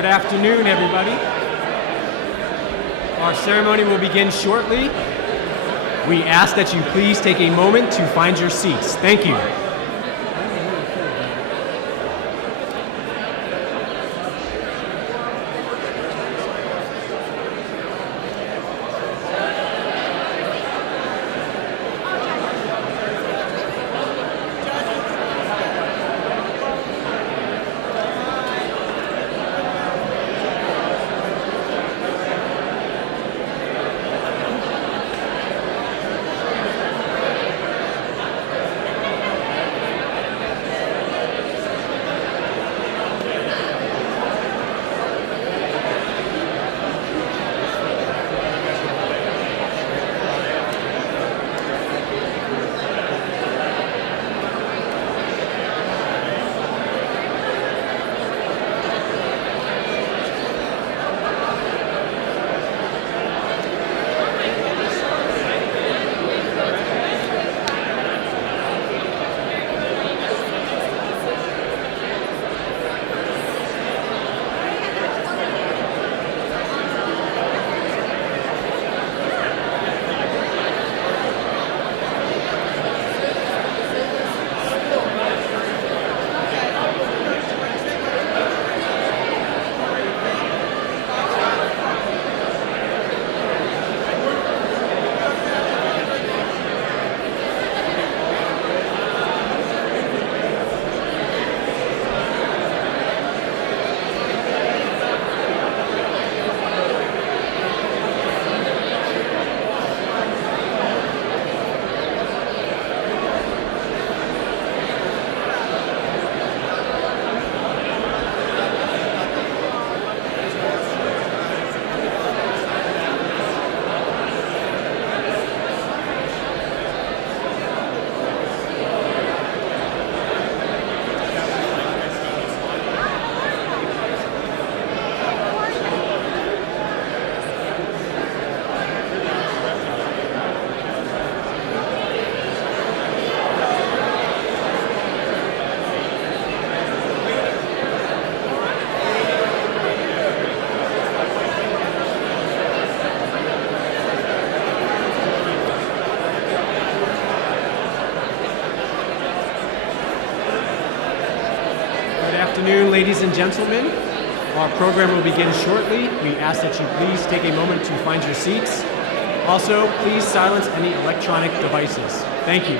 Good afternoon, everybody. Our ceremony will begin shortly. We ask that you please take a moment to find your seats. Thank you. Good afternoon, ladies and gentlemen. Our program will begin shortly. We ask that you please take a moment to find your seats. Also, please silence any electronic devices. Thank you.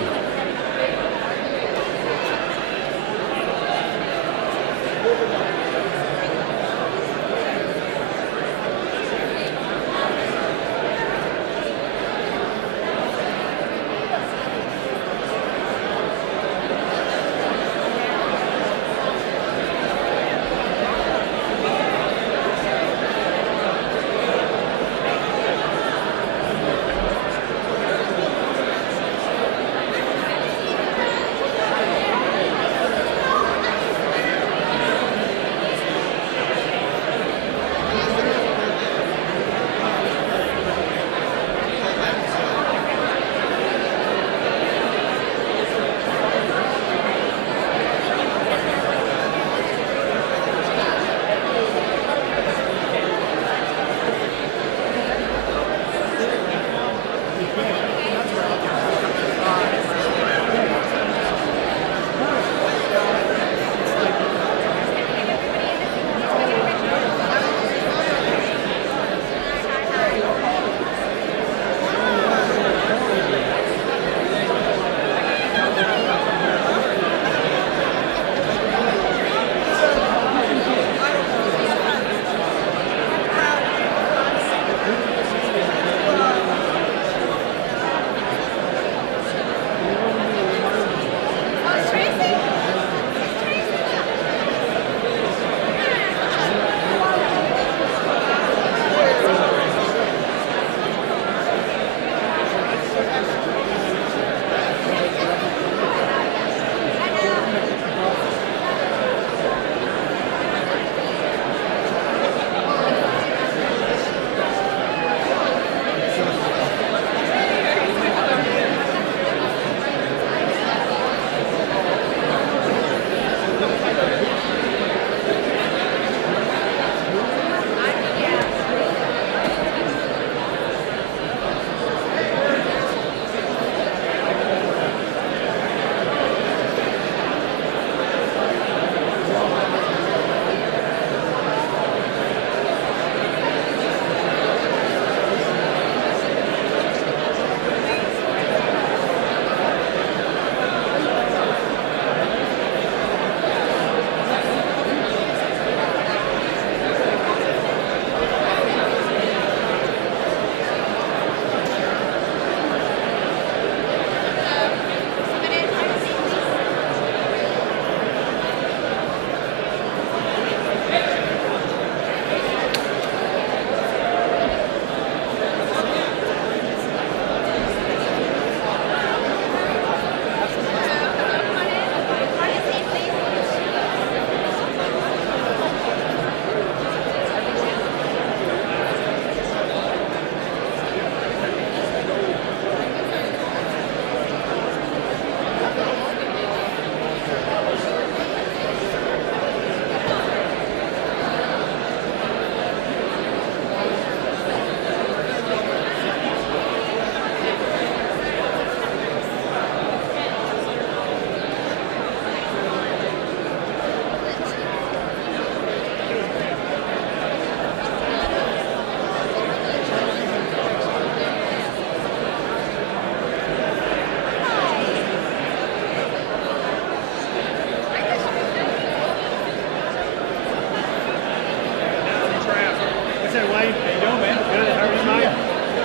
Rosenstein. How you doing, man? Good. How are you, Mike?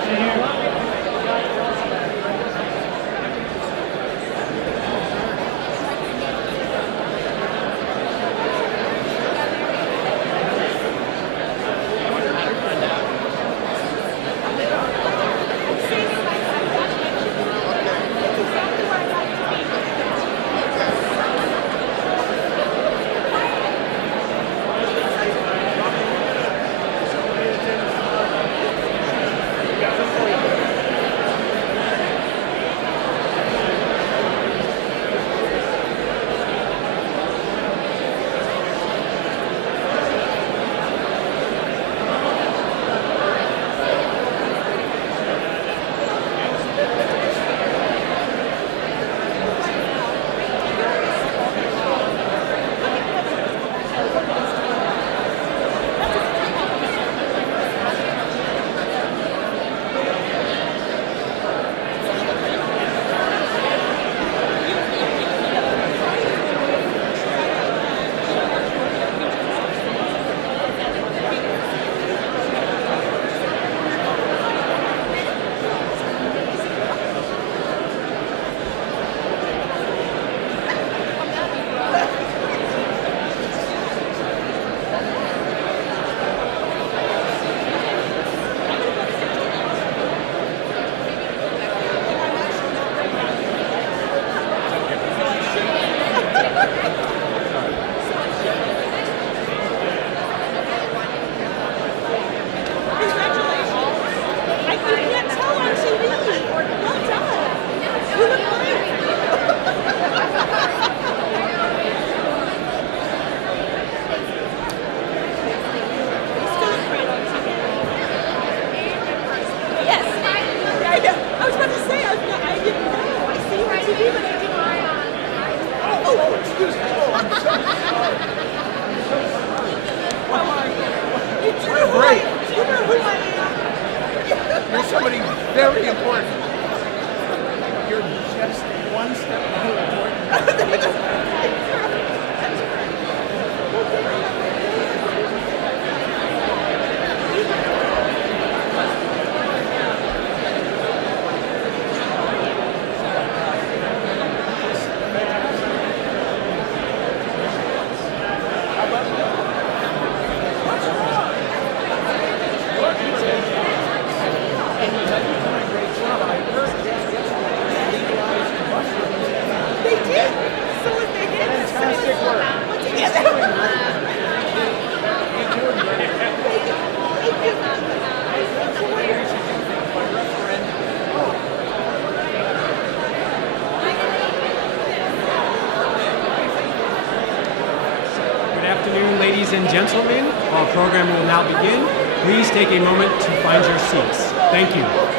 See you. Ladies and gentlemen, our program will now begin. Please take a moment to find your seats. Thank you.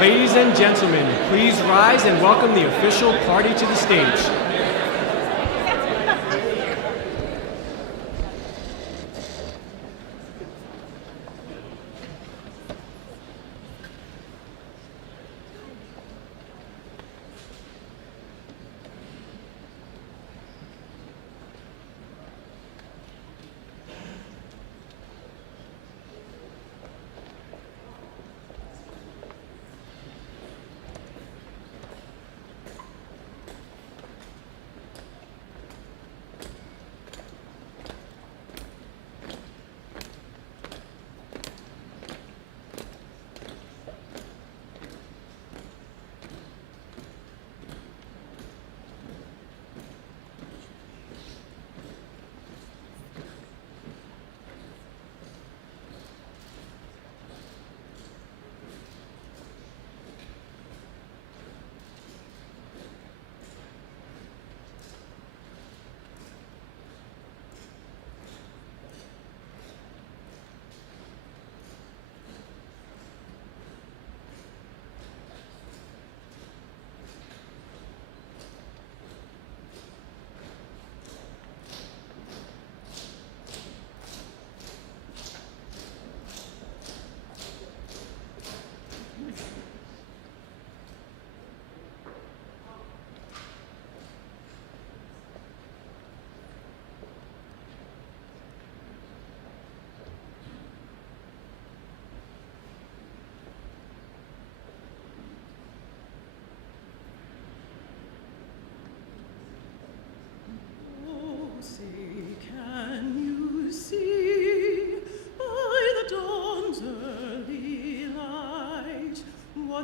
Ladies and gentlemen, please rise and welcome the official party to the stage.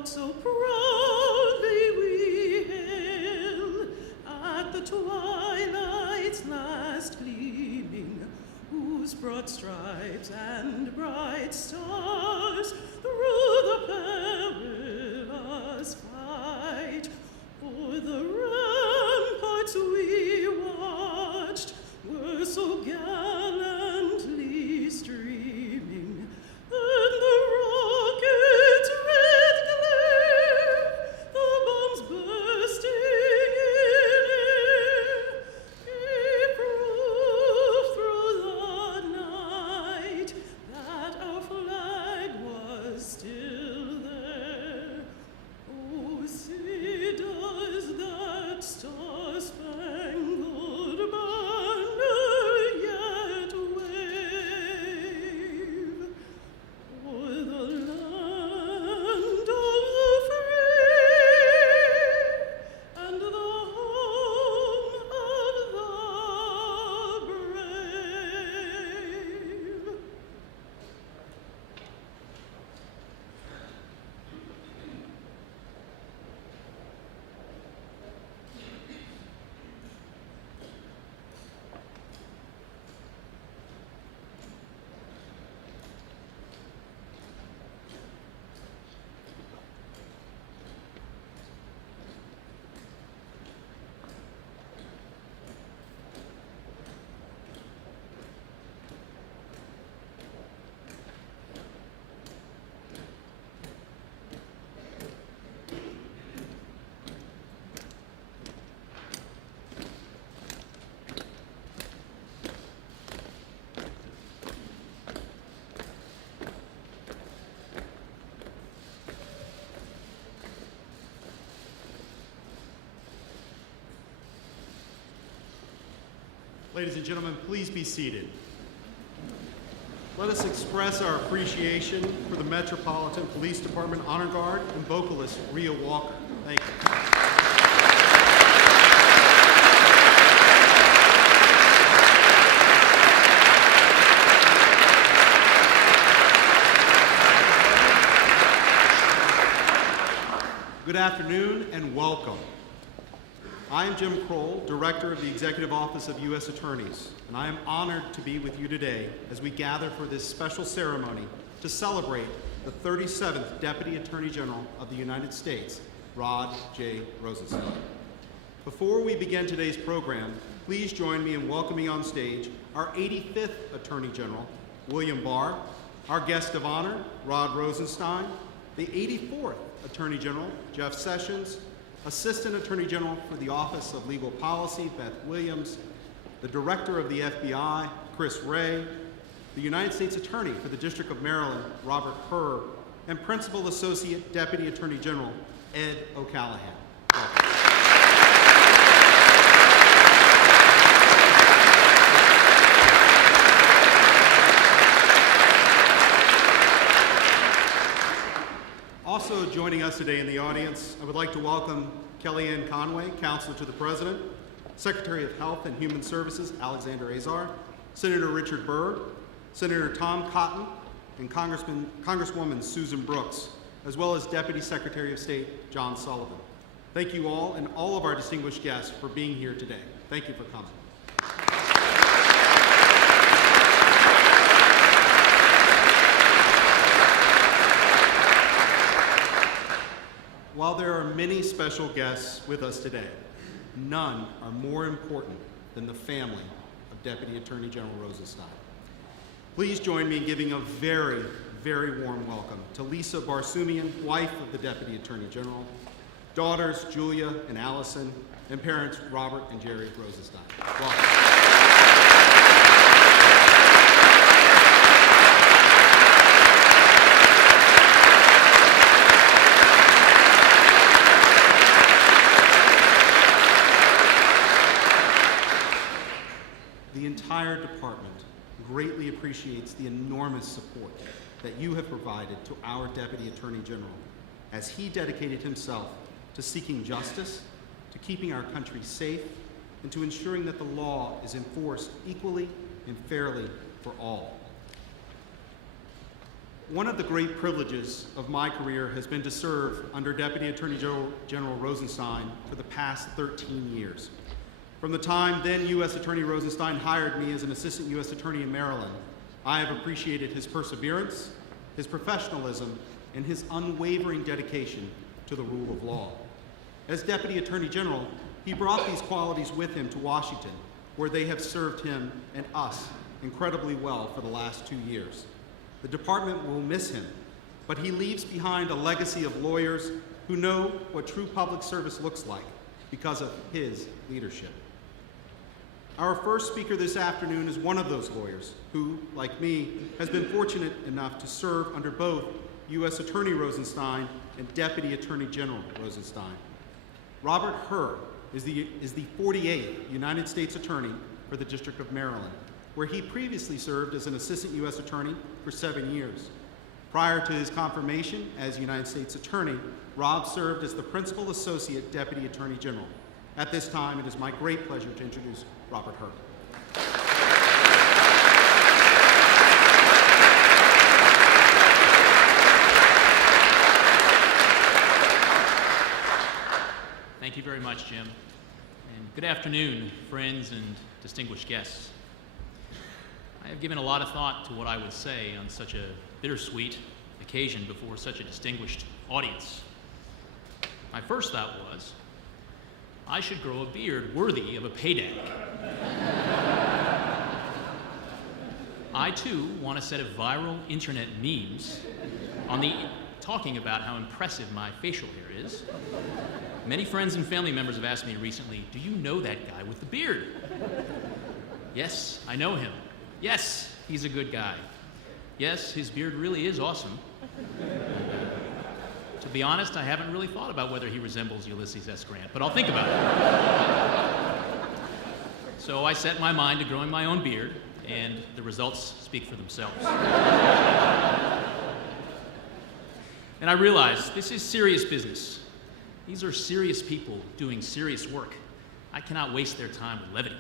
So proudly we hail at the twilight's last gleaming, whose broad stripes and bright stars through the perilous fight o'er the ramparts we watched were so gallantly streaming, and the rockets red glare, the bombs bursting in air, gave proof through the night that our flag was still there. Oh, say does that star-spangled banner yet wave o'er the land of the free and the home of the brave? Ladies and gentlemen, please be seated. Let us express our appreciation for the Metropolitan Police Department Honor Guard and vocalist Rhea Walker. Thank you. Good afternoon and welcome. I am Jim Kroll, Director of the Executive Office of U.S. Attorneys, and I am honored to be with you today as we gather for this special ceremony to celebrate the 37th Deputy Attorney General of the United States, Rod J. Rosenstein. Before we begin today's program, please join me in welcoming on stage our 85th Attorney General, William Barr, our guest of honor, Rod Rosenstein, the 84th Attorney General, Jeff Sessions, Assistant Attorney General for the Office of Legal Policy, Beth Williams, the Director of the FBI, Chris Wray, the United States Attorney for the District of Maryland, Robert Hur, and Principal Associate Deputy Attorney General, Ed O'Callahan. Welcome. Also joining us today in the audience, I would like to welcome Kellyanne Conway, Counselor to the President, Secretary of Health and Human Services, Alexander Azar, Senator Richard Burr, Senator Tom Cotton, and Congresswoman Susan Brooks, as well as Deputy Secretary of State John Sullivan. Thank you all and all of our distinguished guests for being here today. Thank you for coming. While there are many special guests with us today, none are more important than the family of Deputy Attorney General Rosenstein. Please join me in giving a very, very warm welcome to Lisa Barsumian, wife of the Deputy Attorney General, daughters Julia and Allison, and parents Robert and Jerry Rosenstein. Welcome. The entire department greatly appreciates the enormous support that you have provided to our Deputy Attorney General as he dedicated himself to seeking justice, to keeping our country safe, and to ensuring that the law is enforced equally and fairly for all. One of the great privileges of my career has been to serve under Deputy Attorney General Rosenstein for the past 13 years. From the time then U.S. Attorney Rosenstein hired me as an Assistant U.S. Attorney in Maryland, I have appreciated his perseverance, his professionalism, and his unwavering dedication to the rule of law. As Deputy Attorney General, he brought these qualities with him to Washington, where they have served him and us incredibly well for the last 2 years. The department will miss him, but he leaves behind a legacy of lawyers who know what true public service looks like because of his leadership. Our first speaker this afternoon is one of those lawyers who, like me, has been fortunate enough to serve under both U.S. Attorney Rosenstein and Deputy Attorney General Rosenstein. Robert Hur is the 48th United States Attorney for the District of Maryland, where he previously served as an Assistant U.S. Attorney for 7 years. Prior to his confirmation as United States Attorney, Rob served as the Principal Associate Deputy Attorney General. At this time, it is my great pleasure to introduce Robert Hur. Thank you very much, Jim. And good afternoon, friends and distinguished guests. I have given a lot of thought to what I would say on such a bittersweet occasion before such a distinguished audience. My first thought was, I should grow a beard worthy of a payday. I, too, want a set of viral internet memes talking about how impressive my facial hair is. Many friends and family members have asked me recently, do you know that guy with the beard? Yes, I know him. Yes, he's a good guy. Yes, his beard really is awesome. To be honest, I haven't really thought about whether he resembles Ulysses S. Grant, but I'll think about it. So I set my mind to growing my own beard, and the results speak for themselves. And I realized this is serious business. These are serious people doing serious work. I cannot waste their time with levity.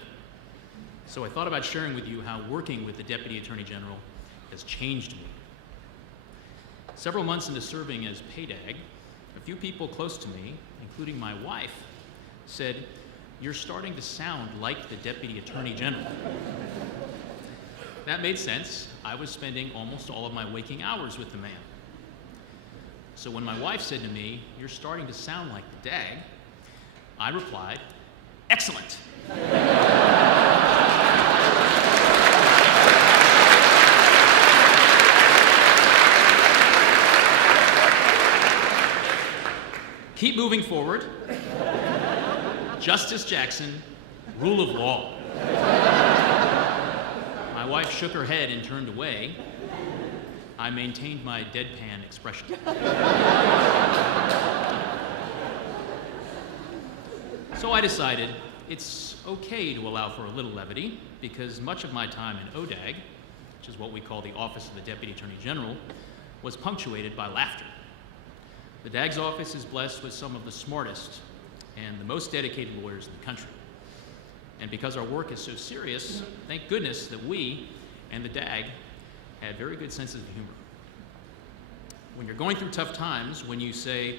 So I thought about sharing with you how working with the Deputy Attorney General has changed me. Several months into serving as PAYDAG, a few people close to me, including my wife, said, "You're starting to sound like the Deputy Attorney General." That made sense. I was spending almost all of my waking hours with the man. So when my wife said to me, "You're starting to sound like the DAG," I replied, "Excellent." keep moving forward. Justice Jackson, rule of law. My wife shook her head and turned away. I maintained my deadpan expression. So I decided it's okay to allow for a little levity, because much of my time in ODAG, which is what we call the Office of the Deputy Attorney General, was punctuated by laughter. The DAG's office is blessed with some of the smartest and the most dedicated lawyers in the country. And because our work is so serious, thank goodness that we and the DAG have very good senses of humor. When you're going through tough times, when you say,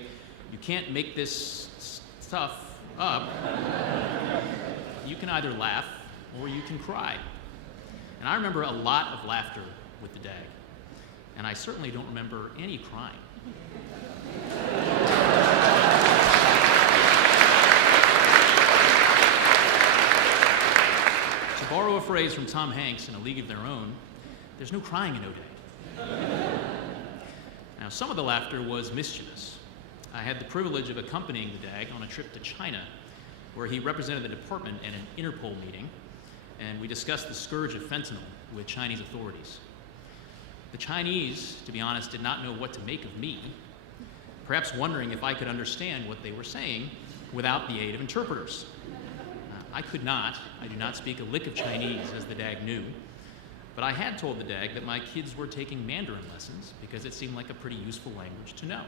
you can't make this stuff up, you can either laugh or you can cry. And I remember a lot of laughter with the DAG, and I certainly don't remember any crying. To borrow a phrase from Tom Hanks in A League of Their Own, there's no crying in ODAG. Now, some of the laughter was mischievous. I had the privilege of accompanying the DAG on a trip to China, where he represented the department at an Interpol meeting, and we discussed the scourge of fentanyl with Chinese authorities. The Chinese, to be honest, did not know what to make of me, perhaps wondering if I could understand what they were saying without the aid of interpreters. I do not speak a lick of Chinese, as the DAG knew, but I had told the DAG that my kids were taking Mandarin lessons because it seemed like a pretty useful language to know.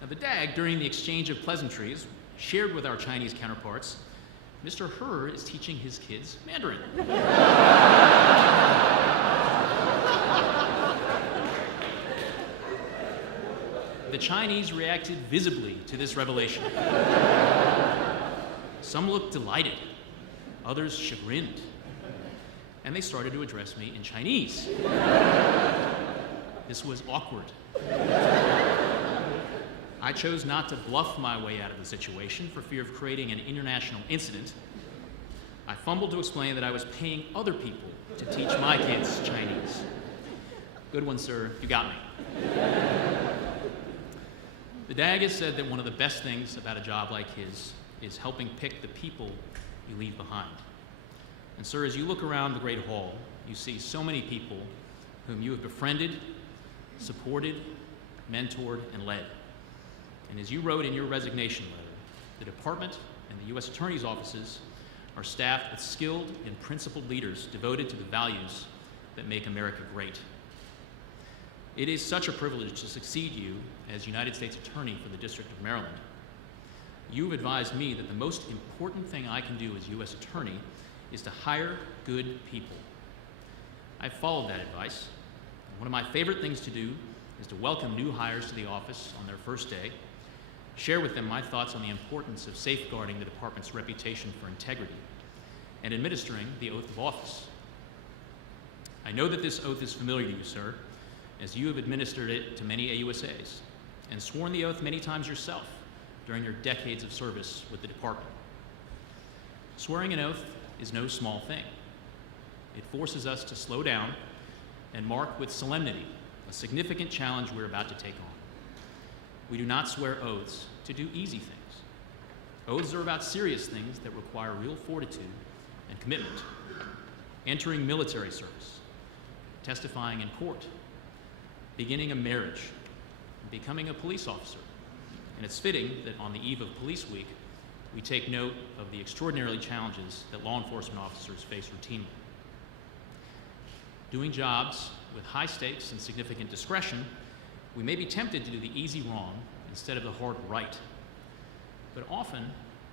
Now, the DAG, during the exchange of pleasantries, shared with our Chinese counterparts, Mr. Hur is teaching his kids Mandarin. The Chinese reacted visibly to this revelation. Some looked delighted, others chagrined, and they started to address me in Chinese. This was awkward. I chose not to bluff my way out of the situation for fear of creating an international incident. I fumbled to explain that I was paying other people to teach my kids Chinese. Good one, sir. You got me. The DAG has said that one of the best things about a job like his is helping pick the people you leave behind. And sir, as you look around the Great Hall, you see so many people whom you have befriended, supported, mentored, and led. And as you wrote in your resignation letter, the department and the U.S. Attorney's offices are staffed with skilled and principled leaders devoted to the values that make America great. It is such a privilege to succeed you as United States Attorney for the District of Maryland. You've advised me that the most important thing I can do as U.S. Attorney is to hire good people. I've followed that advice. One of my favorite things to do is to welcome new hires to the office on their first day, share with them my thoughts on the importance of safeguarding the department's reputation for integrity, and administering the oath of office. I know that this oath is familiar to you, sir, as you have administered it to many AUSAs and sworn the oath many times yourself during your decades of service with the department. Swearing an oath is no small thing. It forces us to slow down and mark with solemnity a significant challenge we're about to take on. We do not swear oaths to do easy things. Oaths are about serious things that require real fortitude and commitment. Entering military service, testifying in court, beginning a marriage, and becoming a police officer. And it's fitting that on the eve of Police Week, we take note of the extraordinary challenges that law enforcement officers face routinely. Doing jobs with high stakes and significant discretion, we may be tempted to do the easy wrong instead of the hard right. But often,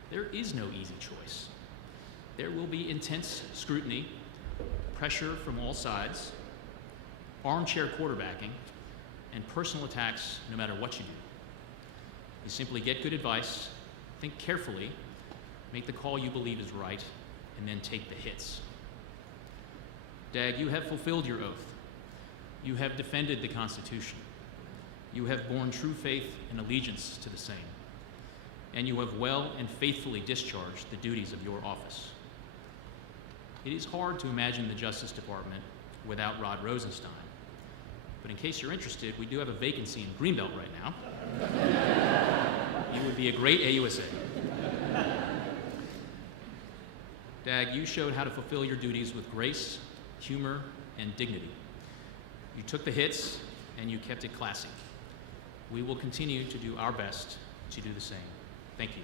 there is no easy choice. There will be intense scrutiny, pressure from all sides, armchair quarterbacking, and personal attacks no matter what you do. You simply get good advice, think carefully, make the call you believe is right, and then take the hits. DAG, you have fulfilled your oath. You have defended the Constitution. You have borne true faith and allegiance to the same. And you have well and faithfully discharged the duties of your office. It is hard to imagine the Justice Department without Rod Rosenstein. But in case you're interested, we do have a vacancy in Greenbelt right now. You would be a great AUSA. Dag, you showed how to fulfill your duties with grace, humor, and dignity. You took the hits, and you kept it classy. We will continue to do our best to do the same. Thank you.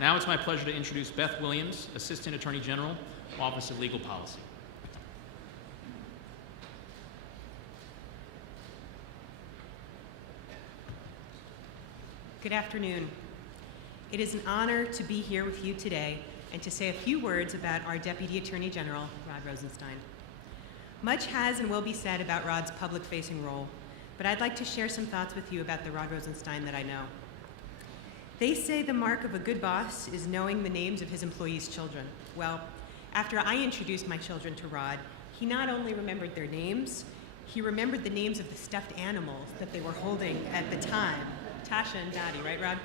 Now it's my pleasure to introduce Beth Williams, Assistant Attorney General, Office of Legal Policy. Good afternoon. It is an honor to be here with you today and to say a few words about our Deputy Attorney General, Rod Rosenstein. Much has and will be said about Rod's public-facing role, but I'd like to share some thoughts with you about the Rod Rosenstein that I know. They say the mark of a good boss is knowing the names of his employees' children. Well, after I introduced my children to Rod, he not only remembered their names, he remembered the names of the stuffed animals that they were holding at the time. Tasha and Dottie, right, Rod?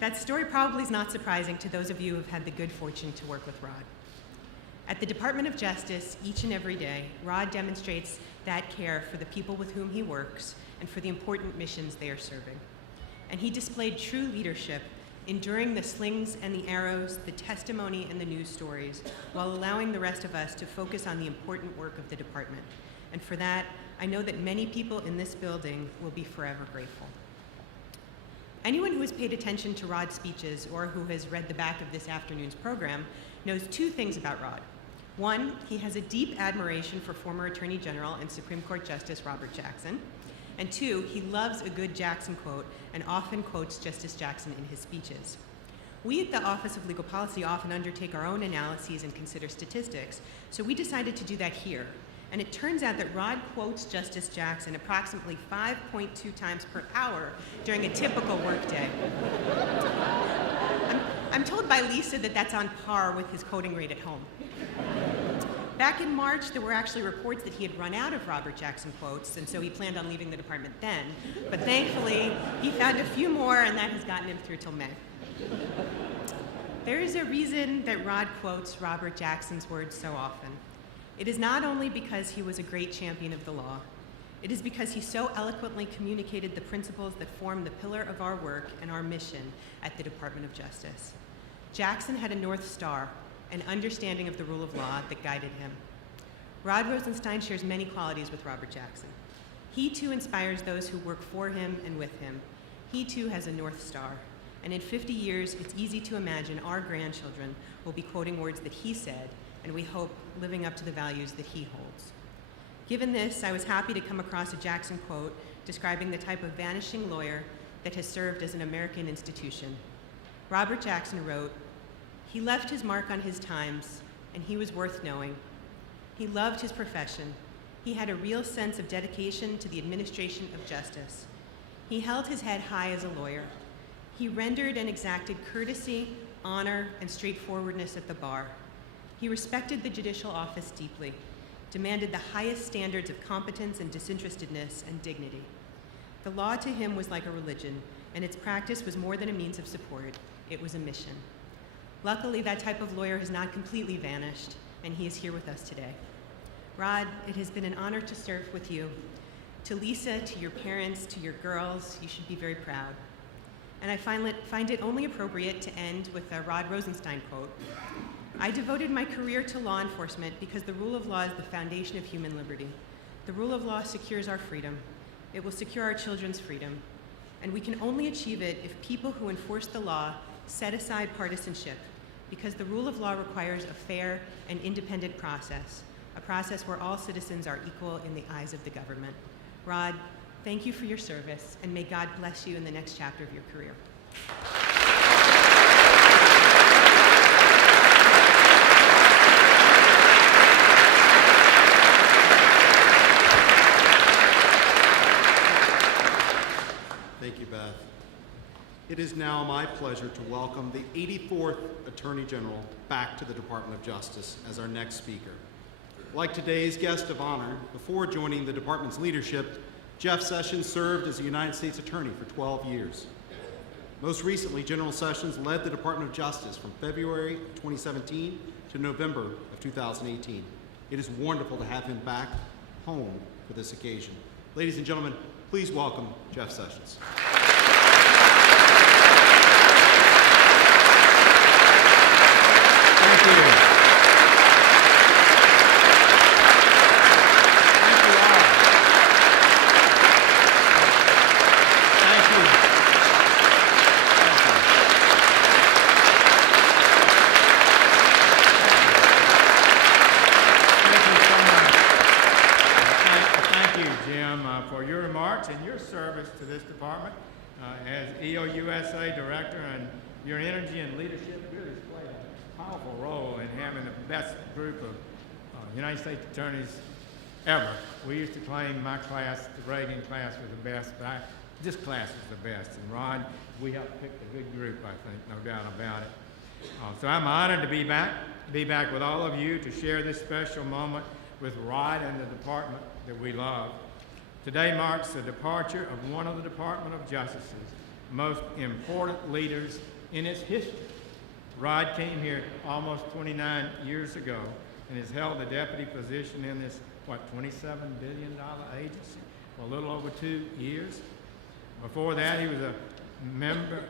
That story probably is not surprising to those of you who have had the good fortune to work with Rod. At the Department of Justice, each and every day, Rod demonstrates that care for the people with whom he works and for the important missions they are serving. And he displayed true leadership, enduring the slings and the arrows, the testimony and the news stories, while allowing the rest of us to focus on the important work of the department. And for that, I know that many people in this building will be forever grateful. Anyone who has paid attention to Rod's speeches or who has read the back of this afternoon's program knows two things about Rod. One, he has a deep admiration for former Attorney General and Supreme Court Justice Robert Jackson. And two, he loves a good Jackson quote and often quotes Justice Jackson in his speeches. We at the Office of Legal Policy often undertake our own analyses and consider statistics, so we decided to do that here. And it turns out that Rod quotes Justice Jackson approximately 5.2 times per hour during a typical workday. I'm told by Lisa that that's on par with his quoting rate at home. Back in March, there were actually reports that he had run out of Robert Jackson quotes, and so he planned on leaving the department then. But thankfully, he found a few more, and that has gotten him through till May. There is a reason that Rod quotes Robert Jackson's words so often. It is not only because he was a great champion of the law, it is because he so eloquently communicated the principles that form the pillar of our work and our mission at the Department of Justice. Jackson had a North Star, an understanding of the rule of law that guided him. Rod Rosenstein shares many qualities with Robert Jackson. He too inspires those who work for him and with him. He too has a North Star. And in 50 years, it's easy to imagine our grandchildren will be quoting words that he said, and we hope living up to the values that he holds. Given this, I was happy to come across a Jackson quote describing the type of vanishing lawyer that has served as an American institution. Robert Jackson wrote, "He left his mark on his times, and he was worth knowing. He loved his profession. He had a real sense of dedication to the administration of justice. He held his head high as a lawyer. He rendered and exacted courtesy, honor, and straightforwardness at the bar. He respected the judicial office deeply, demanded the highest standards of competence and disinterestedness and dignity. The law to him was like a religion, and its practice was more than a means of support. It was a mission." Luckily, that type of lawyer has not completely vanished, and he is here with us today. Rod, it has been an honor to serve with you. To Lisa, to your parents, to your girls, you should be very proud. And I find it only appropriate to end with a Rod Rosenstein quote. "I devoted my career to law enforcement because the rule of law is the foundation of human liberty. The rule of law secures our freedom. It will secure our children's freedom. And we can only achieve it if people who enforce the law set aside partisanship, because the rule of law requires a fair and independent process, a process where all citizens are equal in the eyes of the government." Rod, thank you for your service, and may God bless you in the next chapter of your career. Thank you, Beth. It is now my pleasure to welcome the 84th Attorney General back to the Department of Justice as our next speaker. Like today's guest of honor, before joining the department's leadership, Jeff Sessions served as a United States Attorney for 12 years. Most recently, General Sessions led the Department of Justice from February 2017 to November of 2018. It is wonderful to have him back home for this occasion. Ladies and gentlemen, please welcome Jeff Sessions. Thank you. And your service to this department as EOUSA Director, and your energy and leadership really played a powerful role in having the best group of United States attorneys ever. We used to claim my class, the Reagan class, was the best, but this class was the best. And Rod, we helped pick a good group, I think, no doubt about it. So I'm honored to be back with all of you to share this special moment with Rod and the department that we love. Today marks the departure of one of the Department of Justice's most important leaders in its history. Rod came here almost 29 years ago and has held the deputy position in this, $27 billion agency for a little over 2 years. Before that, he was a member,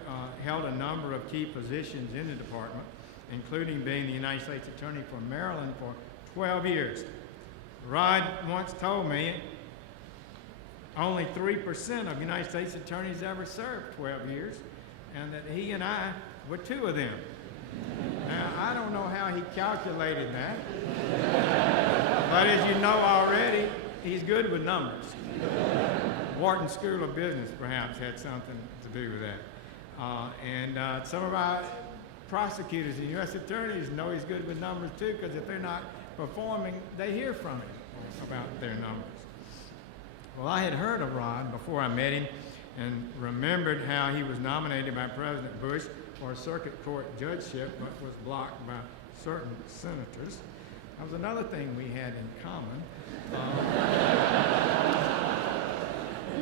held a number of key positions in the department, including being the United States Attorney for Maryland for 12 years. Rod once told me only 3% of United States attorneys ever served 12 years, and that he and I were 2 of them. Now, I don't know how he calculated that, but as you know already, he's good with numbers. Wharton School of Business perhaps had something to do with that. Some of our prosecutors and U.S. attorneys know he's good with numbers too, because if they're not performing, they hear from him about their numbers. Well, I had heard of Rod before I met him and remembered how he was nominated by President Bush for a circuit court judgeship, but was blocked by certain senators. That was another thing we had in common.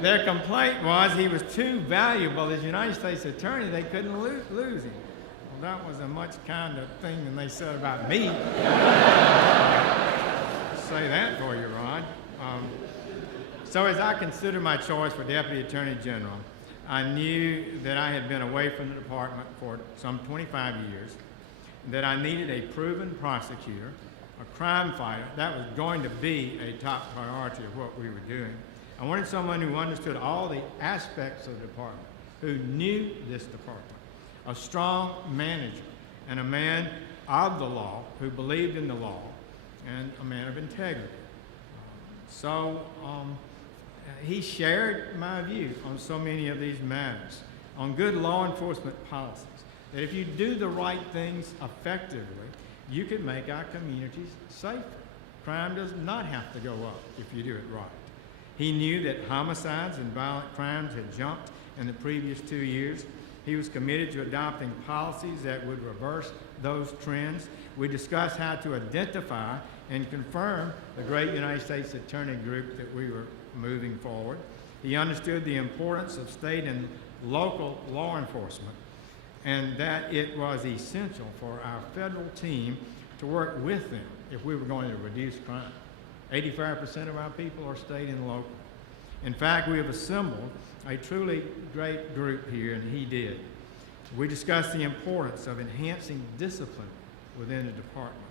Their complaint was he was too valuable as United States Attorney. They couldn't lose him. Well, that was a much kinder thing than they said about me. Say that for you, Rod. So as I considered my choice for Deputy Attorney General, I knew that I had been away from the department for some 25 years, that I needed a proven prosecutor, a crime fighter. That was going to be a top priority of what we were doing. I wanted someone who understood all the aspects of the department, who knew this department, a strong manager, and a man of the law who believed in the law, and a man of integrity. He shared my view on so many of these matters, on good law enforcement policies, that if you do the right things effectively, you can make our communities safer. Crime does not have to go up if you do it right. He knew that homicides and violent crimes had jumped in the previous 2 years. He was committed to adopting policies that would reverse those trends. We discussed how to identify and confirm the great United States Attorney group that we were moving forward. He understood the importance of state and local law enforcement, and that it was essential for our federal team to work with them if we were going to reduce crime. 85% of our people are state and local. In fact, we have assembled a truly great group here, and he did. We discussed the importance of enhancing discipline within the department,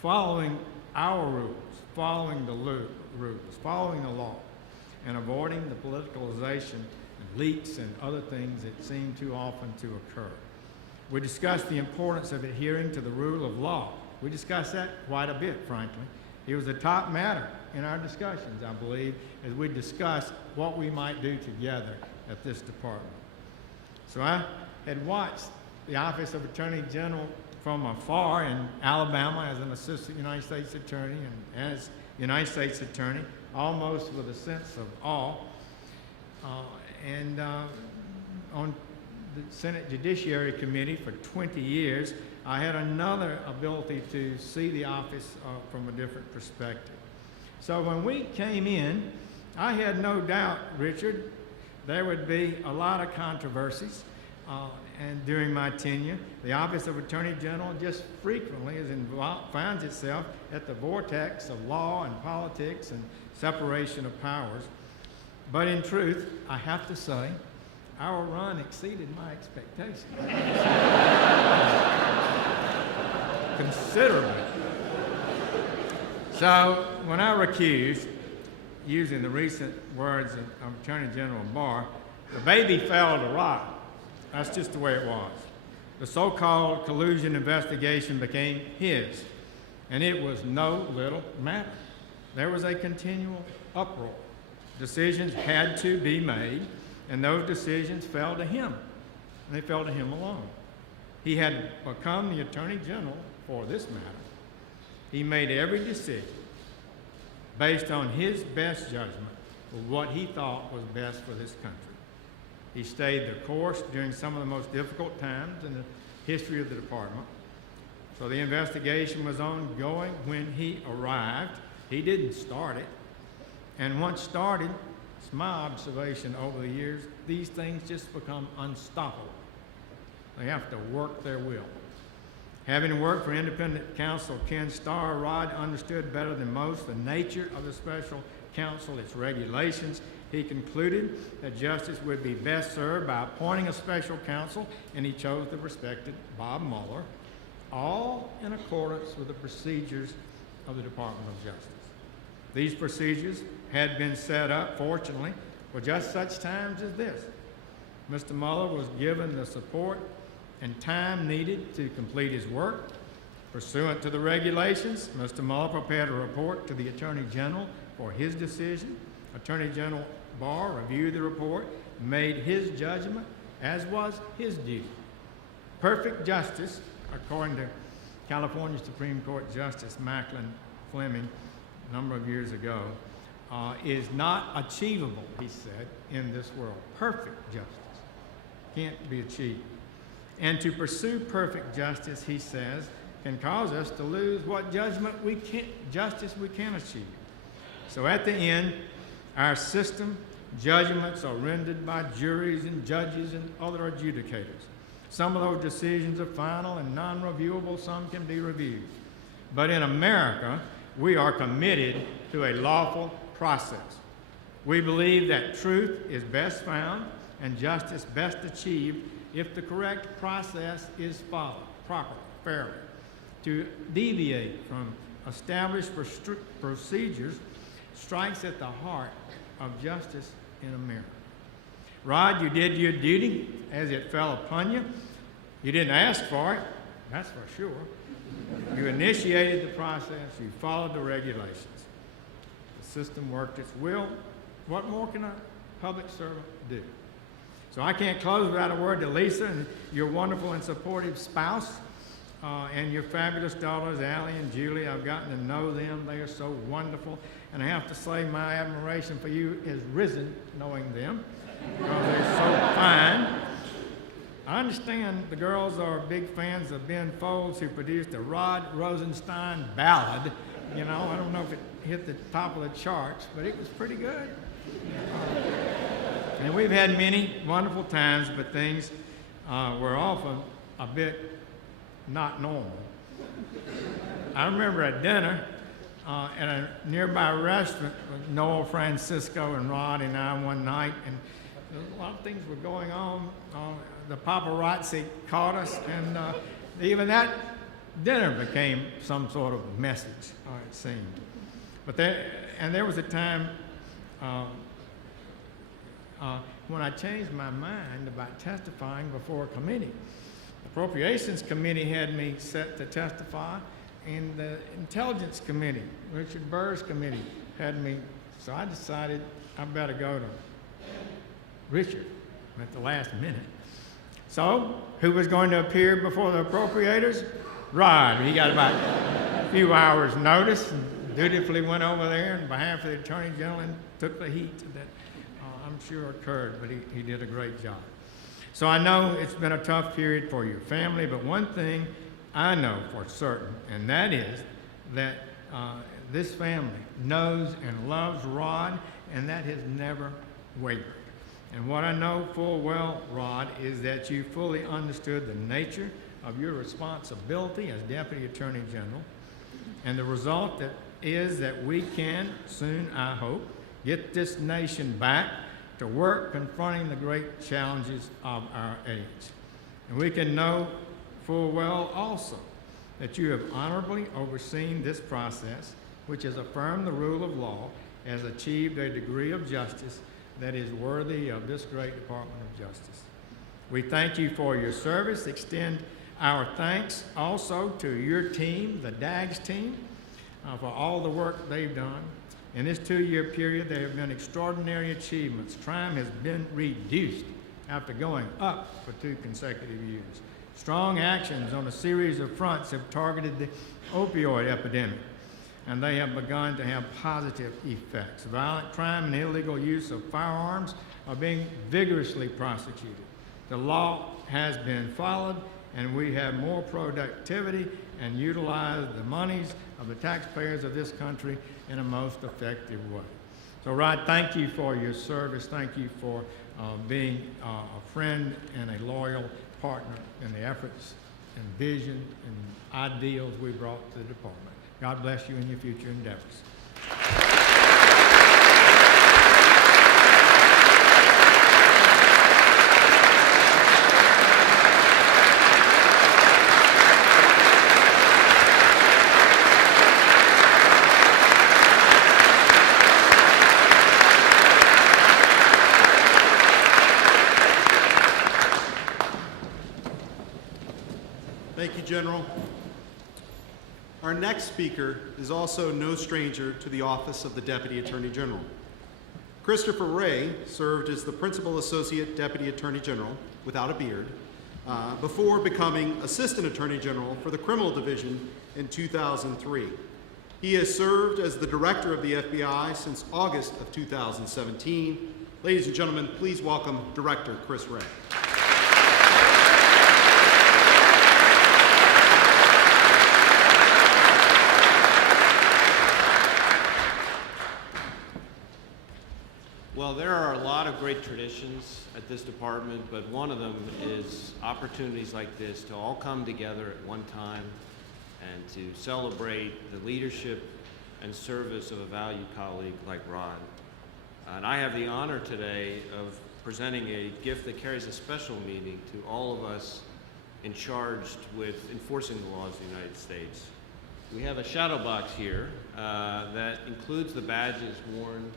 following our rules, following the rules, following the law, and avoiding the politicalization and leaks and other things that seem too often to occur. We discussed the importance of adhering to the rule of law. We discussed that quite a bit, frankly. It was a top matter in our discussions, I believe, as we discussed what we might do together at this department. So I had watched the Office of Attorney General from afar in Alabama as an assistant United States attorney and as United States attorney, almost with a sense of awe. On the Senate Judiciary Committee for 20 years, I had another ability to see the office from a different perspective. So when we came in I had no doubt, Richard, there would be a lot of controversies and during my tenure. The Office of Attorney General just frequently finds itself at the vortex of law and politics and separation of powers. But in truth, I have to say, our run exceeded my expectations. Considerably. So when I recused, using the recent words of Attorney General Barr, the baby fell to rot. That's just the way it was. The so-called collusion investigation became his, and it was no little matter. There was a continual uproar. Decisions had to be made, and those decisions fell to him, and they fell to him alone. He had become the Attorney General for this matter. He made every decision based on his best judgment of what he thought was best for this country. He stayed the course during some of the most difficult times in the history of the department. So the investigation was ongoing when he arrived. He didn't start it. And once started, it's my observation over the years, these things just become unstoppable. They have to work their will. Having worked for independent counsel Ken Starr, Rod understood better than most the nature of the special counsel, its regulations. He concluded that justice would be best served by appointing a special counsel, and he chose the respected Bob Mueller, all in accordance with the procedures of the Department of Justice. These procedures had been set up, fortunately, for just such times as this. Mr. Mueller was given the support and time needed to complete his work. Pursuant to the regulations, Mr. Mueller prepared a report to the Attorney General for his decision. Attorney General Barr reviewed the report, made his judgment, as was his duty. Perfect justice, according to California Supreme Court Justice Macklin Fleming a number of years ago, is not achievable, he said, in this world. Perfect justice can't be achieved. And to pursue perfect justice, he says, can cause us to lose what justice we can achieve. So at the end, our system, judgments are rendered by juries and judges and other adjudicators. Some of those decisions are final and non-reviewable, some can be reviewed. But in America, we are committed to a lawful process. We believe that truth is best found and justice best achieved if the correct process is followed properly, fairly. To deviate from established procedures strikes at the heart of justice in America. Rod, you did your duty as it fell upon you. You didn't ask for it, that's for sure. You initiated the process, you followed the regulations. The system worked its will. What more can a public servant do? So I can't close without a word to Lisa and your wonderful and supportive spouse and your fabulous daughters, Allie and Julie. I've gotten to know them. They are so wonderful. And I have to say my admiration for you is risen knowing them because they're so fine. I understand the girls are big fans of Ben Folds, who produced a Rod Rosenstein ballad. You know, I don't know if it hit the top of the charts, but it was pretty good. And we've had many wonderful times, but things were often a bit not normal. I remember at dinner at a nearby restaurant with Noel Francisco and Rod and I one night, and a lot of things were going on. The paparazzi caught us, and even that dinner became some sort of message, it seemed. But there was a time when I changed my mind about testifying before a committee. The Appropriations Committee had me set to testify, and the Intelligence Committee, Richard Burr's committee, had me, so I decided I better go to Richard at the last minute. So, who was going to appear before the appropriators? Rod. He got about a few hours' notice and dutifully went over there on behalf of the Attorney General and took the heat that I'm sure occurred, but he did a great job. So I know it's been a tough period for your family, but one thing I know for certain, and that is that this family knows and loves Rod, and that has never wavered. And what I know full well, Rod, is that you fully understood the nature of your responsibility as Deputy Attorney General, and the result is that we can soon, I hope, get this nation back to work confronting the great challenges of our age. And we can know full well also that you have honorably overseen this process, which has affirmed the rule of law, has achieved a degree of justice that is worthy of this great Department of Justice. We thank you for your service, extend our thanks also to your team, the DAGS team, for all the work they've done. In this 2-year period, there have been extraordinary achievements. Crime has been reduced after going up for 2 consecutive years. Strong actions on a series of fronts have targeted the opioid epidemic, and they have begun to have positive effects. Violent crime and illegal use of firearms are being vigorously prosecuted. The law has been followed, and we have more productivity and utilize the monies of the taxpayers of this country in a most effective way. So, Rod, thank you for your service. Thank you for being a friend and a loyal partner in the efforts and vision and ideals we brought to the department. God bless you in your future endeavors. Thank you, General. Our next speaker is also no stranger to the office of the Deputy Attorney General. Christopher Wray served as the Principal Associate Deputy Attorney General, without a beard, before becoming Assistant Attorney General for the Criminal Division in 2003. He has served as the Director of the FBI since August of 2017. Ladies and gentlemen, please welcome Director Chris Wray. Well, there are a lot of great traditions at this department, but one of them is opportunities like this to all come together at one time and to celebrate the leadership and service of a valued colleague like Rod. And I have the honor today of presenting a gift that carries a special meaning to all of us charged with enforcing the laws of the United States. We have a shadow box here that includes the badges worn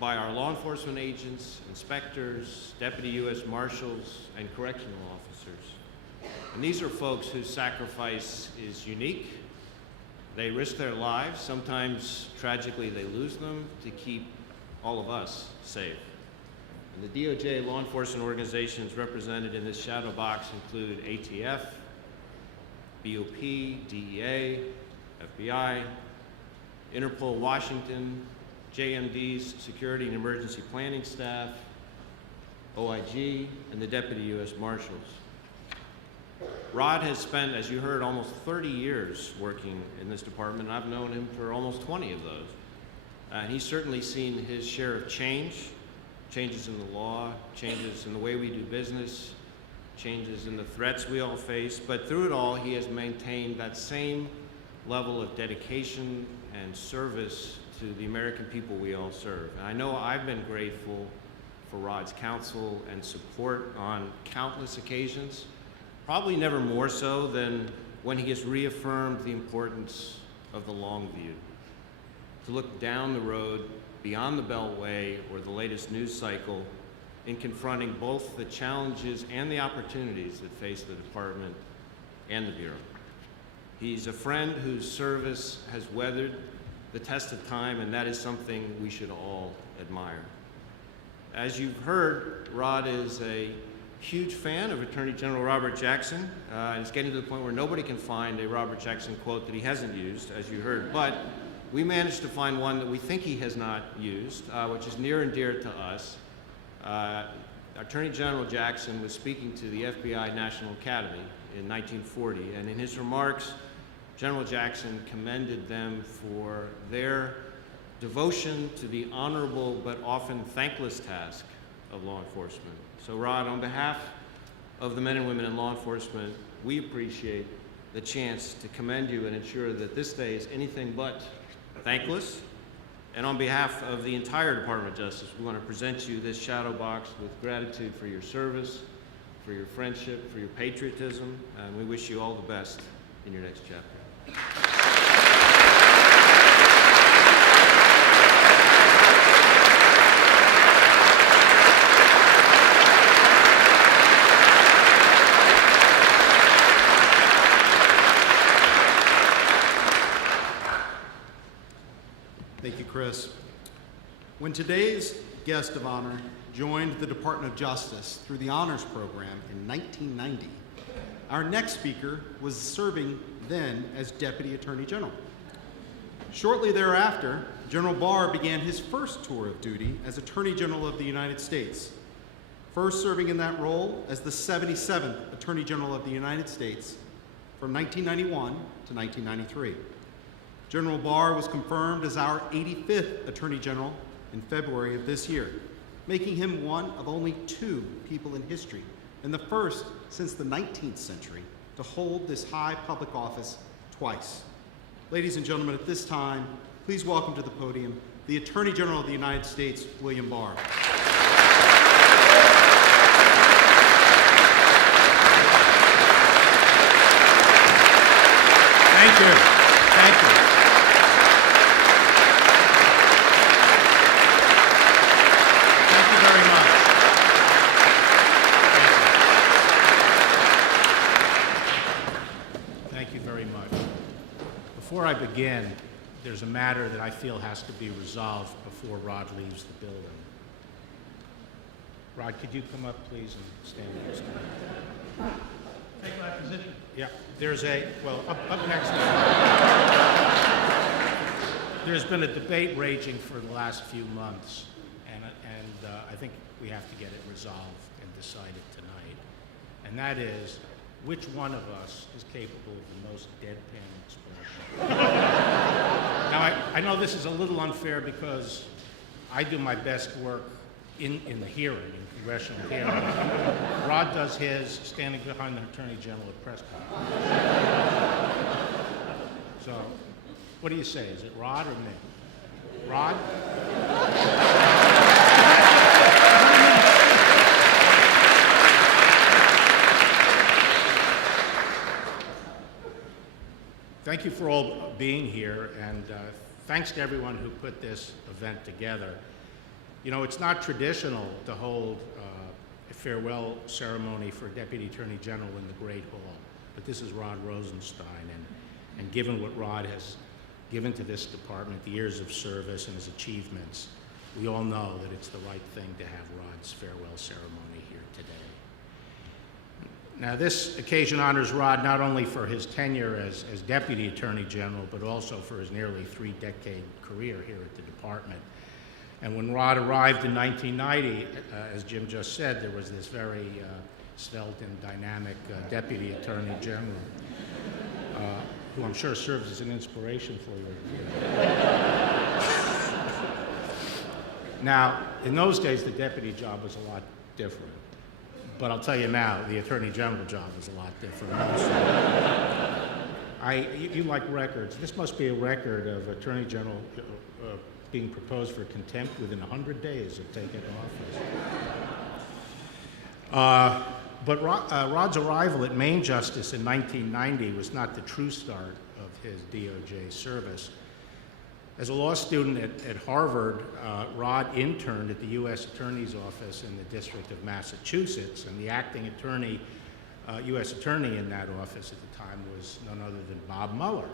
by our law enforcement agents, inspectors, deputy U.S. Marshals, and correctional officers. And these are folks whose sacrifice is unique. They risk their lives. Sometimes, tragically, they lose them to keep all of us safe. And the DOJ law enforcement organizations represented in this shadow box include ATF, BOP, DEA, FBI, Interpol Washington, JMD's Security and Emergency Planning Staff, OIG, and the Deputy U.S. Marshals. Rod has spent, as you heard, almost 30 years working in this department. I've known him for almost 20 of those. And he's certainly seen his share of changes in the law, changes in the way we do business, changes in the threats we all face. But through it all, he has maintained that same level of dedication and service to the American people we all serve. And I know I've been grateful for Rod's counsel and support on countless occasions, probably never more so than when he has reaffirmed the importance of the long view, to look down the road beyond the Beltway or the latest news cycle in confronting both the challenges and the opportunities that face the department and the Bureau. He's a friend whose service has weathered the test of time, and that is something we should all admire. As you've heard, Rod is a huge fan of Attorney General Robert Jackson. And it's getting to the point where nobody can find a Robert Jackson quote that he hasn't used, as you heard. But we managed to find one that we think he has not used, which is near and dear to us. Attorney General Jackson was speaking to the FBI National Academy in 1940, and in his remarks, General Jackson commended them for their devotion to the honorable but often thankless task of law enforcement. So Rod, on behalf of the men and women in law enforcement, we appreciate the chance to commend you and ensure that this day is anything but thankless. And on behalf of the entire Department of Justice, we want to present you this shadow box with gratitude for your service, for your friendship, for your patriotism, and we wish you all the best in your next chapter. Thank you, Chris. When today's guest of honor joined the Department of Justice through the Honors Program in 1990, our next speaker was serving then as Deputy Attorney General. Shortly thereafter, General Barr began his first tour of duty as Attorney General of the United States, first serving in that role as the 77th Attorney General of the United States from 1991 to 1993. General Barr was confirmed as our 85th Attorney General in February of this year, making him one of only 2 people in history, and the first since the 19th century, to hold this high public office twice. Ladies and gentlemen, at this time, please welcome to the podium the Attorney General of the United States, William Barr. Thank you. Thank you. Thank you very much. Thank you very much. Before I begin, there's a matter that I feel has to be resolved before Rod leaves the building. Rod, could you come up, please, and stand next to me? Take my position. Yeah, there's up next. There's been a debate raging for the last few months, and I think we have to get it resolved and decided tonight. And that is, which one of us is capable of the most deadpan expression? Now, I know this is a little unfair because I do my best work in the hearing, in congressional hearing. Rod does his standing behind the Attorney General at press conference. So, what do you say? Is it Rod or me? Rod? Thank you for all being here, and thanks to everyone who put this event together. You know, it's not traditional to hold a farewell ceremony for Deputy Attorney General in the Great Hall, but this is Rod Rosenstein, and given what Rod has given to this department, the years of service and his achievements, we all know that it's the right thing to have Rod's farewell ceremony here today. Now, this occasion honors Rod not only for his tenure as Deputy Attorney General, but also for his nearly 3-decade career here at the department. And when Rod arrived in 1990, as Jim just said, there was this very svelte and dynamic Deputy Attorney General, who I'm sure serves as an inspiration for you. Now, in those days, the deputy job was a lot different. But I'll tell you now, the Attorney General job is a lot different also. You like records. This must be a record of Attorney General being proposed for contempt within 100 days of taking office. But Rod's arrival at Main Justice in 1990 was not the true start of his DOJ service. As a law student at Harvard, Rod interned at the U.S. Attorney's Office in the District of Massachusetts, and the acting attorney, U.S. attorney in that office at the time was none other than Bob Mueller.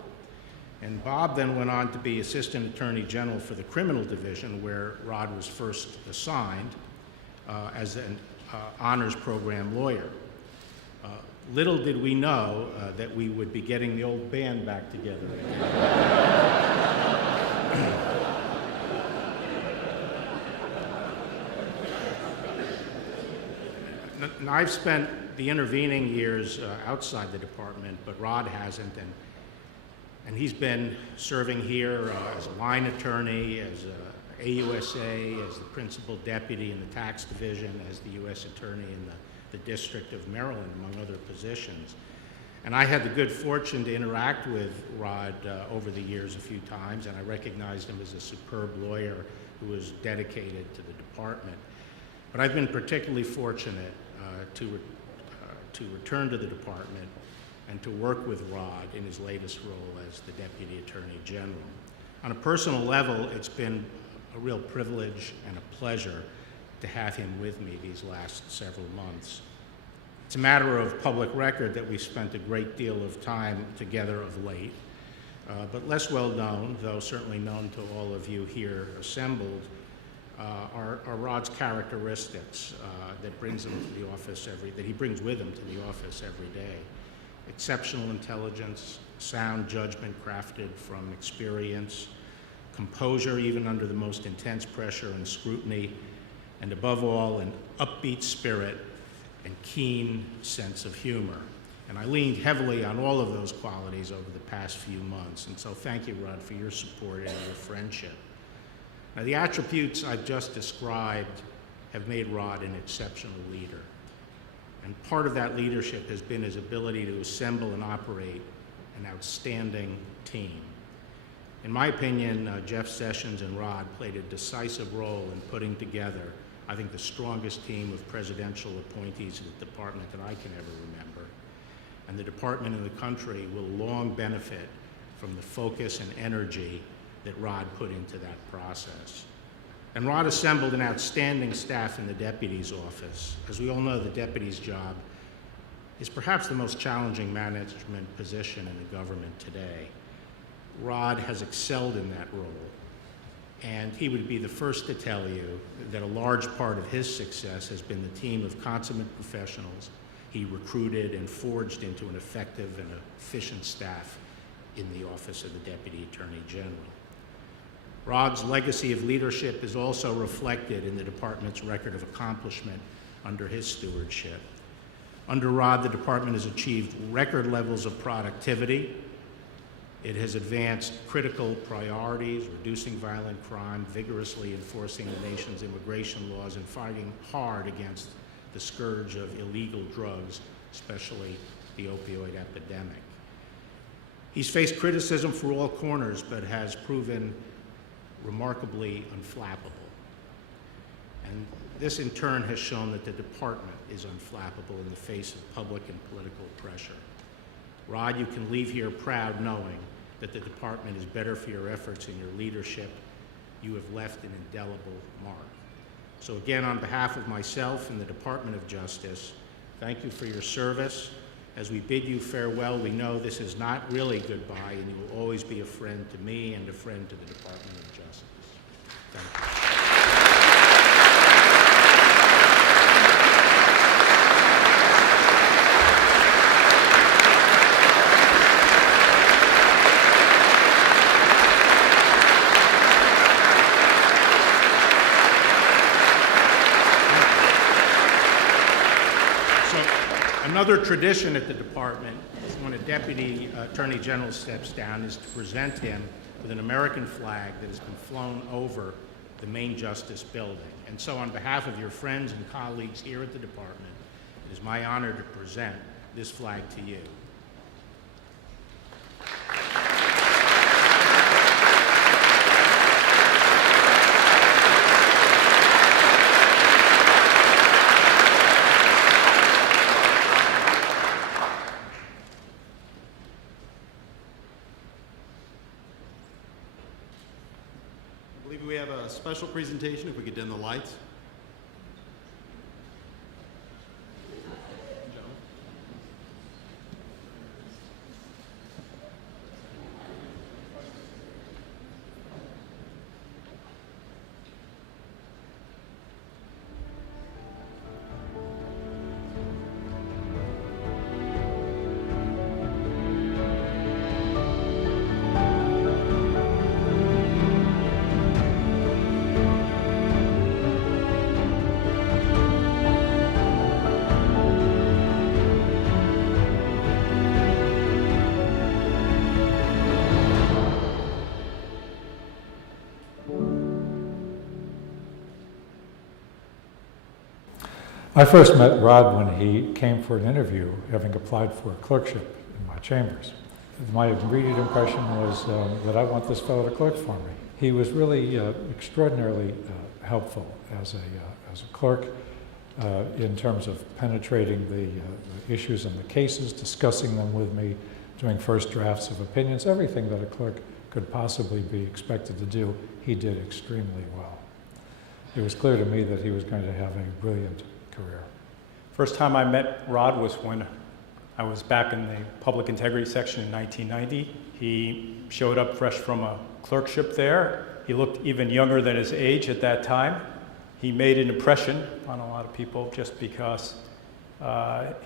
And Bob then went on to be Assistant Attorney General for the Criminal Division, where Rod was first assigned as an honors program lawyer. Little did we know that we would be getting the old band back together again. And I've spent the intervening years outside the department, but Rod hasn't, And he's been serving here as a line attorney, as a AUSA, as the principal deputy in the tax division, as the U.S. attorney in the District of Maryland, among other positions. And I had the good fortune to interact with Rod over the years a few times, and I recognized him as a superb lawyer who was dedicated to the department. But I've been particularly fortunate to return to the department and to work with Rod in his latest role as the Deputy Attorney General. On a personal level, it's been a real privilege and a pleasure to have him with me these last several months. It's a matter of public record that we spent a great deal of time together of late, but less well known, though certainly known to all of you here assembled, are Rod's characteristics that brings him to the office that he brings with him to the office every day. Exceptional intelligence, sound judgment crafted from experience, composure even under the most intense pressure and scrutiny, and above all, an upbeat spirit and keen sense of humor. And I leaned heavily on all of those qualities over the past few months, and so thank you, Rod, for your support and your friendship. Now, the attributes I've just described have made Rod an exceptional leader. And part of that leadership has been his ability to assemble and operate an outstanding team. In my opinion, Jeff Sessions and Rod played a decisive role in putting together, I think, the strongest team of presidential appointees to the department that I can ever remember. And the department and the country will long benefit from the focus and energy that Rod put into that process. And Rod assembled an outstanding staff in the deputy's office. As we all know, the deputy's job is perhaps the most challenging management position in the government today. Rod has excelled in that role, and he would be the first to tell you that a large part of his success has been the team of consummate professionals he recruited and forged into an effective and efficient staff in the Office of the Deputy Attorney General. Rod's legacy of leadership is also reflected in the department's record of accomplishment under his stewardship. Under Rod, the department has achieved record levels of productivity. It has advanced critical priorities, reducing violent crime, vigorously enforcing the nation's immigration laws, and fighting hard against the scourge of illegal drugs, especially the opioid epidemic. He's faced criticism from all corners, but has proven remarkably unflappable. And this in turn has shown that the department is unflappable in the face of public and political pressure. Rod, you can leave here proud knowing that the department is better for your efforts and your leadership. You have left an indelible mark. So again, on behalf of myself and the Department of Justice, thank you for your service. As we bid you farewell, we know this is not really goodbye, and you will always be a friend to me and a friend to the Department of Justice. Thank you. Another tradition at the department is when a deputy attorney general steps down is to present him with an American flag that has been flown over the main justice building. And so on behalf of your friends and colleagues here at the department, it is my honor to present this flag to you. I believe we have a special presentation, if we could dim the lights. I first met Rod when he came for an interview, having applied for a clerkship in my chambers. My immediate impression was that I want this fellow to clerk for me. He was really extraordinarily helpful as a clerk in terms of penetrating the issues and the cases, discussing them with me, doing first drafts of opinions, everything that a clerk could possibly be expected to do, he did extremely well. It was clear to me that he was going to have a brilliant career. First time I met Rod was when I was back in the public integrity section in 1990. He showed up fresh from a clerkship there. He looked even younger than his age at that time. He made an impression on a lot of people just because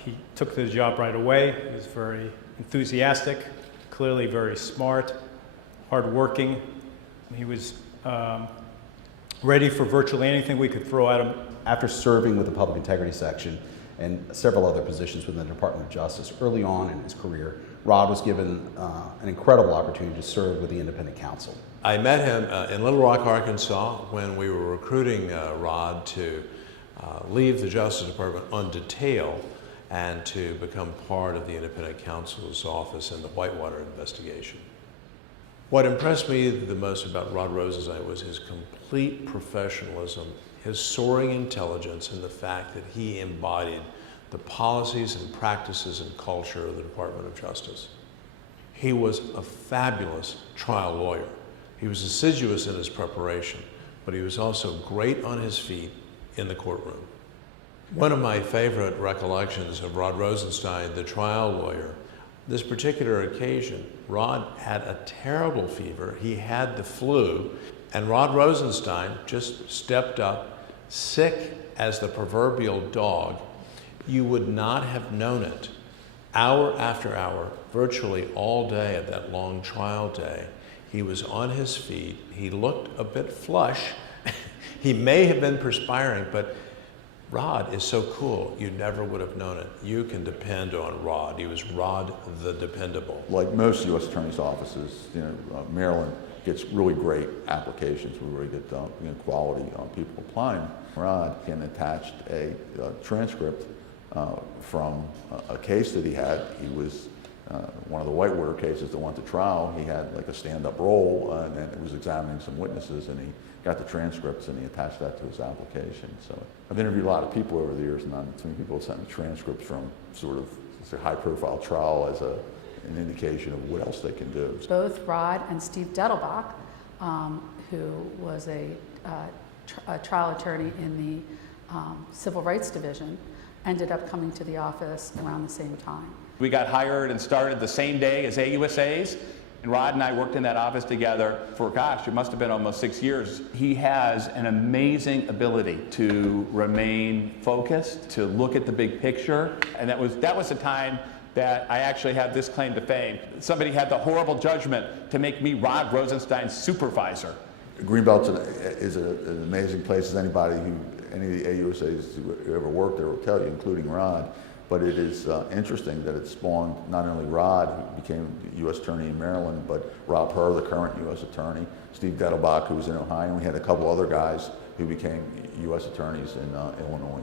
he took the job right away. He was very enthusiastic, clearly very smart, hardworking. He was ready for virtually anything we could throw at him. After serving with the public integrity section and several other positions within the Department of Justice early on in his career, Rod was given an incredible opportunity to serve with the independent counsel. I met him in Little Rock, Arkansas, when we were recruiting Rod to leave the Justice Department on detail and to become part of the independent counsel's office in the Whitewater investigation. What impressed me the most about Rod Rosenstein was his complete professionalism, his soaring intelligence, and the fact that he embodied the policies and practices and culture of the Department of Justice. He was a fabulous trial lawyer. He was assiduous in his preparation, but he was also great on his feet in the courtroom. One of my favorite recollections of Rod Rosenstein, the trial lawyer, this particular occasion, Rod had a terrible fever. He had the flu, and Rod Rosenstein just stepped up, sick as the proverbial dog. You would not have known it. Hour after hour, virtually all day of that long trial day, he was on his feet. He looked a bit flush. He may have been perspiring, but Rod is so cool, you never would have known it. You can depend on Rod. He was Rod the Dependable. Like most U.S. Attorney's offices, Maryland gets really great applications. We really get quality people applying. Rod can attach a transcript from a case that he had. He was one of the Whitewater cases that went to trial. He had like a stand-up role and it was examining some witnesses, and he got the transcripts and he attached that to his application. So I've interviewed a lot of people over the years, and not too many people have sent me transcripts from sort of a high-profile trial as an indication of what else they can do. Both Rod and Steve Dettelbach, who was a trial attorney in the Civil Rights Division, ended up coming to the office around the same time. We got hired and started the same day as AUSAs, and Rod and I worked in that office together for, gosh, it must have been almost 6 years. He has an amazing ability to remain focused, to look at the big picture, and that was the time that I actually had this claim to fame. Somebody had the horrible judgment to make me Rod Rosenstein's supervisor. Greenbelt is an amazing place, as any of the AUSAs who ever worked there will tell you, including Rod. But it is interesting that it spawned not only Rod, who became U.S. Attorney in Maryland, but Robert Hur, the current U.S. Attorney, Steve Dettelbach, who was in Ohio, and we had a couple other guys who became U.S. Attorneys in Illinois.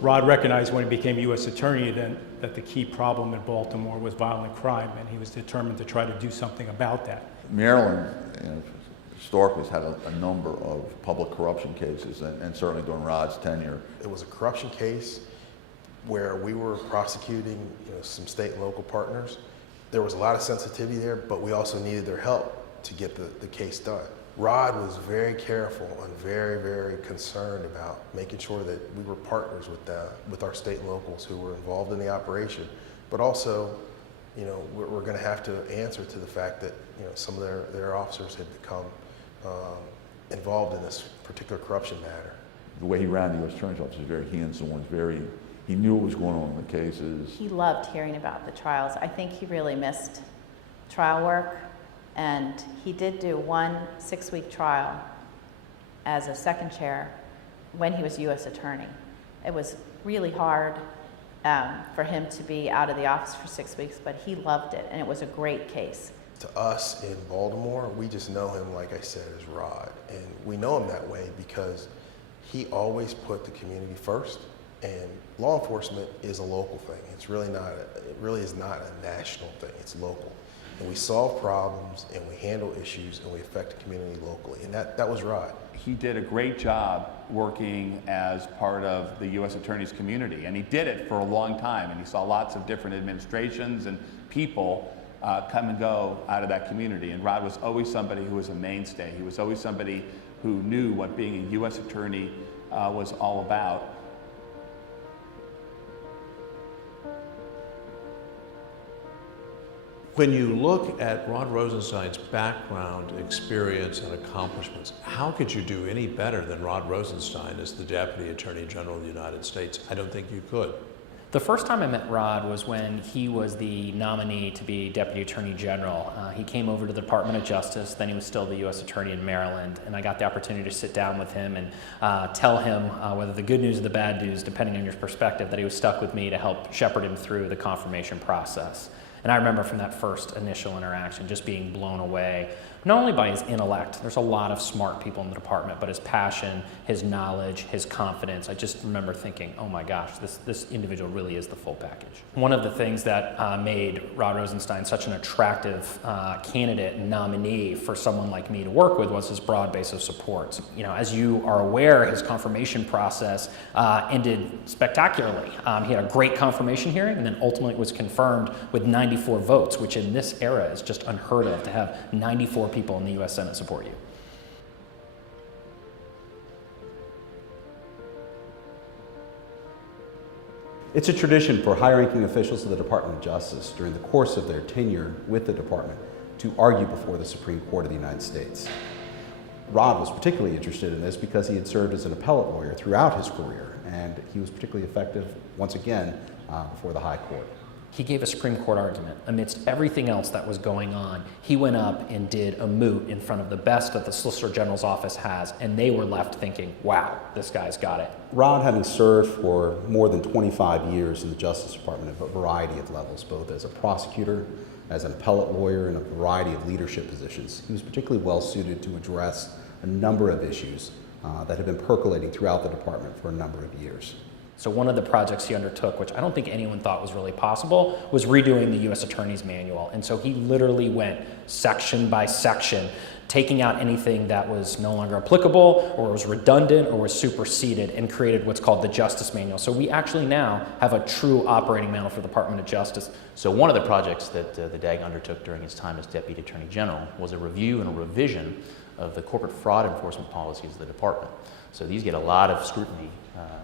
Rod recognized when he became U.S. Attorney then that the key problem in Baltimore was violent crime, and he was determined to try to do something about that. Maryland, historically, has had a number of public corruption cases, and certainly during Rod's tenure. It was a corruption case where we were prosecuting some state and local partners. There was a lot of sensitivity there, but we also needed their help to get the case done. Rod was very careful and very, very concerned about making sure that we were partners with our state and locals who were involved in the operation, but also, we're going to have to answer to the fact that some of their officers had become involved in this particular corruption matter. The way he ran the U.S. Attorney's Office was very hands-on, he knew what was going on in the cases. He loved hearing about the trials. I think he really missed trial work, and he did do one 6-week trial as a second chair when he was U.S. Attorney. It was really hard for him to be out of the office for 6 weeks, but he loved it, and it was a great case. To us in Baltimore, we just know him, like I said, as Rod. And we know him that way because he always put the community first. And law enforcement is a local thing. It really is not a national thing. It's local. And we solve problems and we handle issues and we affect the community locally. And that was Rod. He did a great job working as part of the U.S. Attorney's community, and he did it for a long time, and he saw lots of different administrations and people come and go out of that community. And Rod was always somebody who was a mainstay. He was always somebody who knew what being a U.S. attorney was all about. When you look at Rod Rosenstein's background, experience, and accomplishments, how could you do any better than Rod Rosenstein as the Deputy Attorney General of the United States? I don't think you could. The first time I met Rod was when he was the nominee to be Deputy Attorney General. He came over to the Department of Justice, then he was still the U.S. Attorney in Maryland, and I got the opportunity to sit down with him and tell him whether the good news or the bad news, depending on your perspective, that he was stuck with me to help shepherd him through the confirmation process. And I remember from that first initial interaction just being blown away, not only by his intellect, there's a lot of smart people in the department, but his passion, his knowledge, his confidence. I just remember thinking, oh my gosh, this individual really is the full package. One of the things that made Rod Rosenstein such an attractive candidate and nominee for someone like me to work with was his broad base of support. You know, as you are aware, his confirmation process ended spectacularly. He had a great confirmation hearing and then ultimately was confirmed with 94 votes, which in this era is just unheard of, to have 94 people in the U.S. Senate support you. It's a tradition for high-ranking officials of the Department of Justice during the course of their tenure with the department to argue before the Supreme Court of the United States. Rod was particularly interested in this because he had served as an appellate lawyer throughout his career, and he was particularly effective, once again, before the High Court. He gave a Supreme Court argument. Amidst everything else that was going on, he went up and did a moot in front of the best that the Solicitor General's office has, and they were left thinking, wow, this guy's got it. Rod, having served for more than 25 years in the Justice Department at a variety of levels, both as a prosecutor, as an appellate lawyer, and a variety of leadership positions, he was particularly well suited to address a number of issues that have been percolating throughout the department for a number of years. So one of the projects he undertook, which I don't think anyone thought was really possible, was redoing the U.S. Attorney's Manual. And so he literally went section by section, taking out anything that was no longer applicable or was redundant or was superseded, and created what's called the Justice Manual. So we actually now have a true operating manual for the Department of Justice. So one of the projects that the DAG undertook during his time as Deputy Attorney General was a review and a revision of the corporate fraud enforcement policies of the department. So these get a lot of scrutiny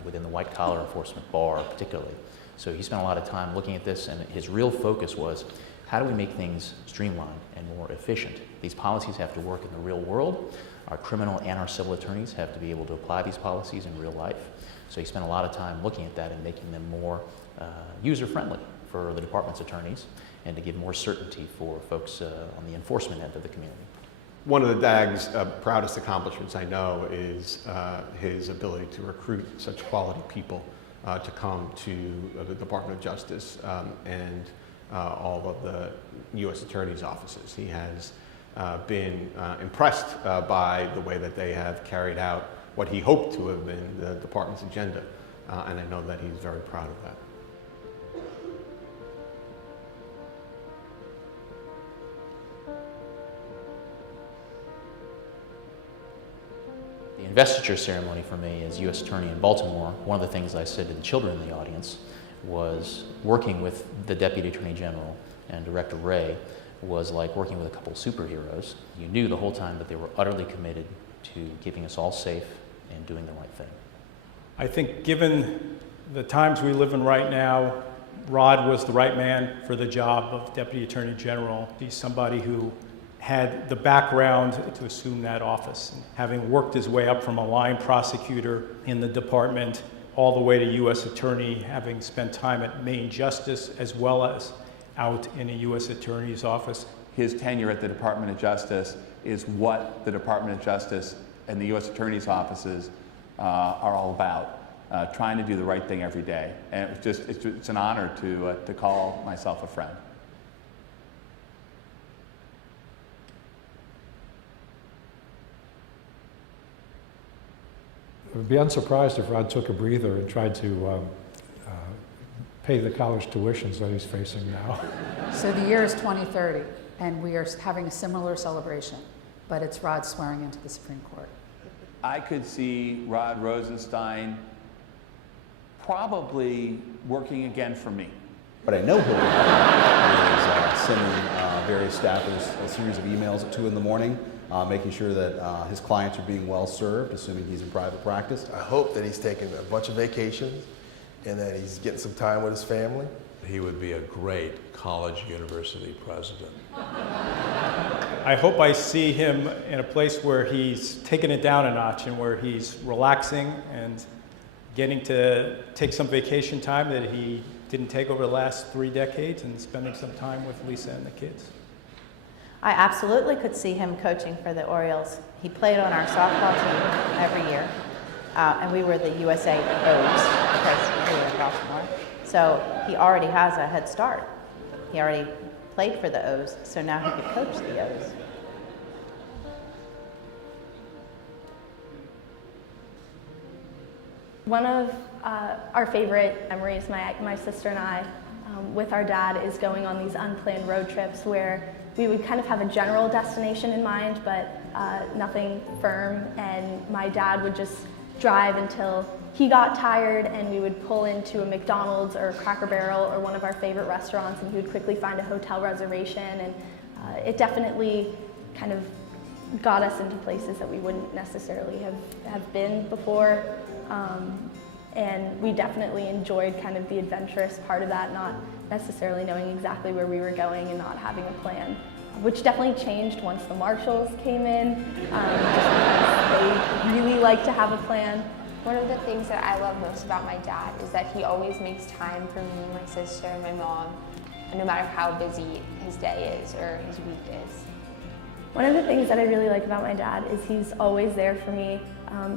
within the white-collar enforcement bar particularly. So he spent a lot of time looking at this, and his real focus was, how do we make things streamlined and more efficient? These policies have to work in the real world. Our criminal and our civil attorneys have to be able to apply these policies in real life. So he spent a lot of time looking at that and making them more user-friendly for the department's attorneys, and to give more certainty for folks on the enforcement end of the community. One of the DAG's proudest accomplishments, I know, is his ability to recruit such quality people to come to the Department of Justice and all of the U.S. Attorney's offices. He has been impressed by the way that they have carried out what he hoped to have been the department's agenda, and I know that he's very proud of that. The investiture ceremony for me as U.S. Attorney in Baltimore, one of the things I said to the children in the audience was working with the Deputy Attorney General and Director Wray was like working with a couple of superheroes. You knew the whole time that they were utterly committed to keeping us all safe and doing the right thing. I think given the times we live in right now, Rod was the right man for the job of Deputy Attorney General. He's somebody who had the background to assume that office. And having worked his way up from a line prosecutor in the department all the way to U.S. Attorney, having spent time at Maine Justice as well as out in a U.S. Attorney's office. His tenure at the Department of Justice is what the Department of Justice and the U.S. Attorney's offices are all about, trying to do the right thing every day. And it's an honor to call myself a friend. would be unsurprised if Rod took a breather and tried to pay the college tuitions that he's facing now. So the year is 2030, and we are having a similar celebration, but it's Rod swearing into the Supreme Court. I could see Rod Rosenstein probably working again for me. But I know he'll be sending various staffers a series of emails at 2 in the morning, making sure that his clients are being well served, assuming he's in private practice. I hope that he's taking a bunch of vacations and that he's getting some time with his family. He would be a great college university president. I hope I see him in a place where he's taking it down a notch and where he's relaxing and getting to take some vacation time that he didn't take over the last 3 decades and spending some time with Lisa and the kids. I absolutely could see him coaching for the Orioles. He played on our softball team every year, and we were the USA O's because we were in Baltimore. So he already has a head start. He already played for the O's, so now he could coach the O's. One of our favorite memories, my sister and I, with our dad, is going on these unplanned road trips where we would kind of have a general destination in mind, but nothing firm, and my dad would just drive until he got tired, and we would pull into a McDonald's or Cracker Barrel or one of our favorite restaurants, and he would quickly find a hotel reservation, and it definitely kind of got us into places that we wouldn't necessarily have been before. And we definitely enjoyed kind of the adventurous part of that, not necessarily knowing exactly where we were going and not having a plan, which definitely changed once the marshals came in. They really like to have a plan. One of the things that I love most about my dad is that he always makes time for me, my sister, and my mom, no matter how busy his day is or his week is. One of the things that I really like about my dad is he's always there for me.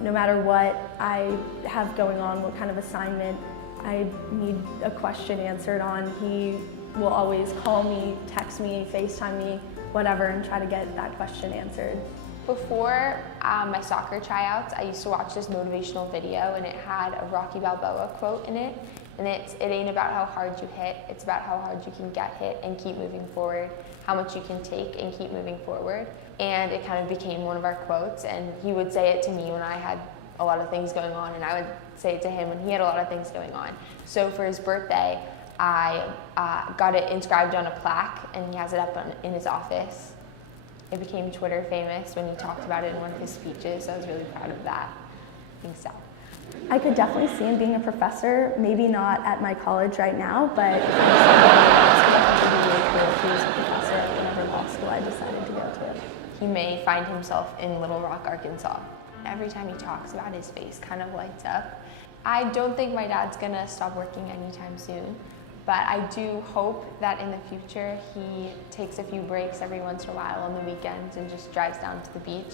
No matter what I have going on, what kind of assignment I need a question answered on, he will always call me, text me, FaceTime me, whatever, and try to get that question answered. Before my soccer tryouts, I used to watch this motivational video, and it had a Rocky Balboa quote in it. And it ain't about how hard you hit, it's about how hard you can get hit and keep moving forward, how much you can take and keep moving forward. And it kind of became one of our quotes, and he would say it to me when I had a lot of things going on, and I would say it to him when he had a lot of things going on. So for his birthday, I got it inscribed on a plaque, and he has it up in his office. It became Twitter famous when he talked about it in one of his speeches, so I was really proud of that. I think so. I could definitely see him being a professor, maybe not at my college right now, but it would be really cool if he was a professor at whatever law school I decided to go to. He may find himself in Little Rock, Arkansas. Every time he talks about it, his face kind of lights up. I don't think my dad's gonna stop working anytime soon, but I do hope that in the future he takes a few breaks every once in a while on the weekends and just drives down to the beach.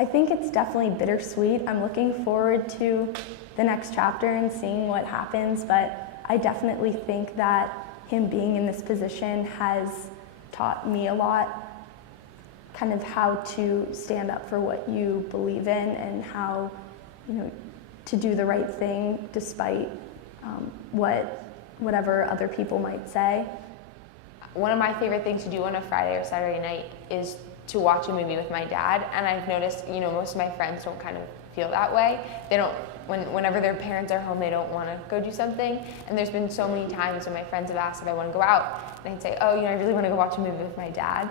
I think it's definitely bittersweet. I'm looking forward to the next chapter and seeing what happens, but I definitely think that him being in this position has taught me a lot, kind of how to stand up for what you believe in and how, to do the right thing despite whatever other people might say. One of my favorite things to do on a Friday or Saturday night is to watch a movie with my dad, and I've noticed, most of my friends don't kind of feel that way. They don't, whenever their parents are home, they don't want to go do something, and there's been so many times when my friends have asked if I want to go out, and I'd say, oh, I really want to go watch a movie with my dad,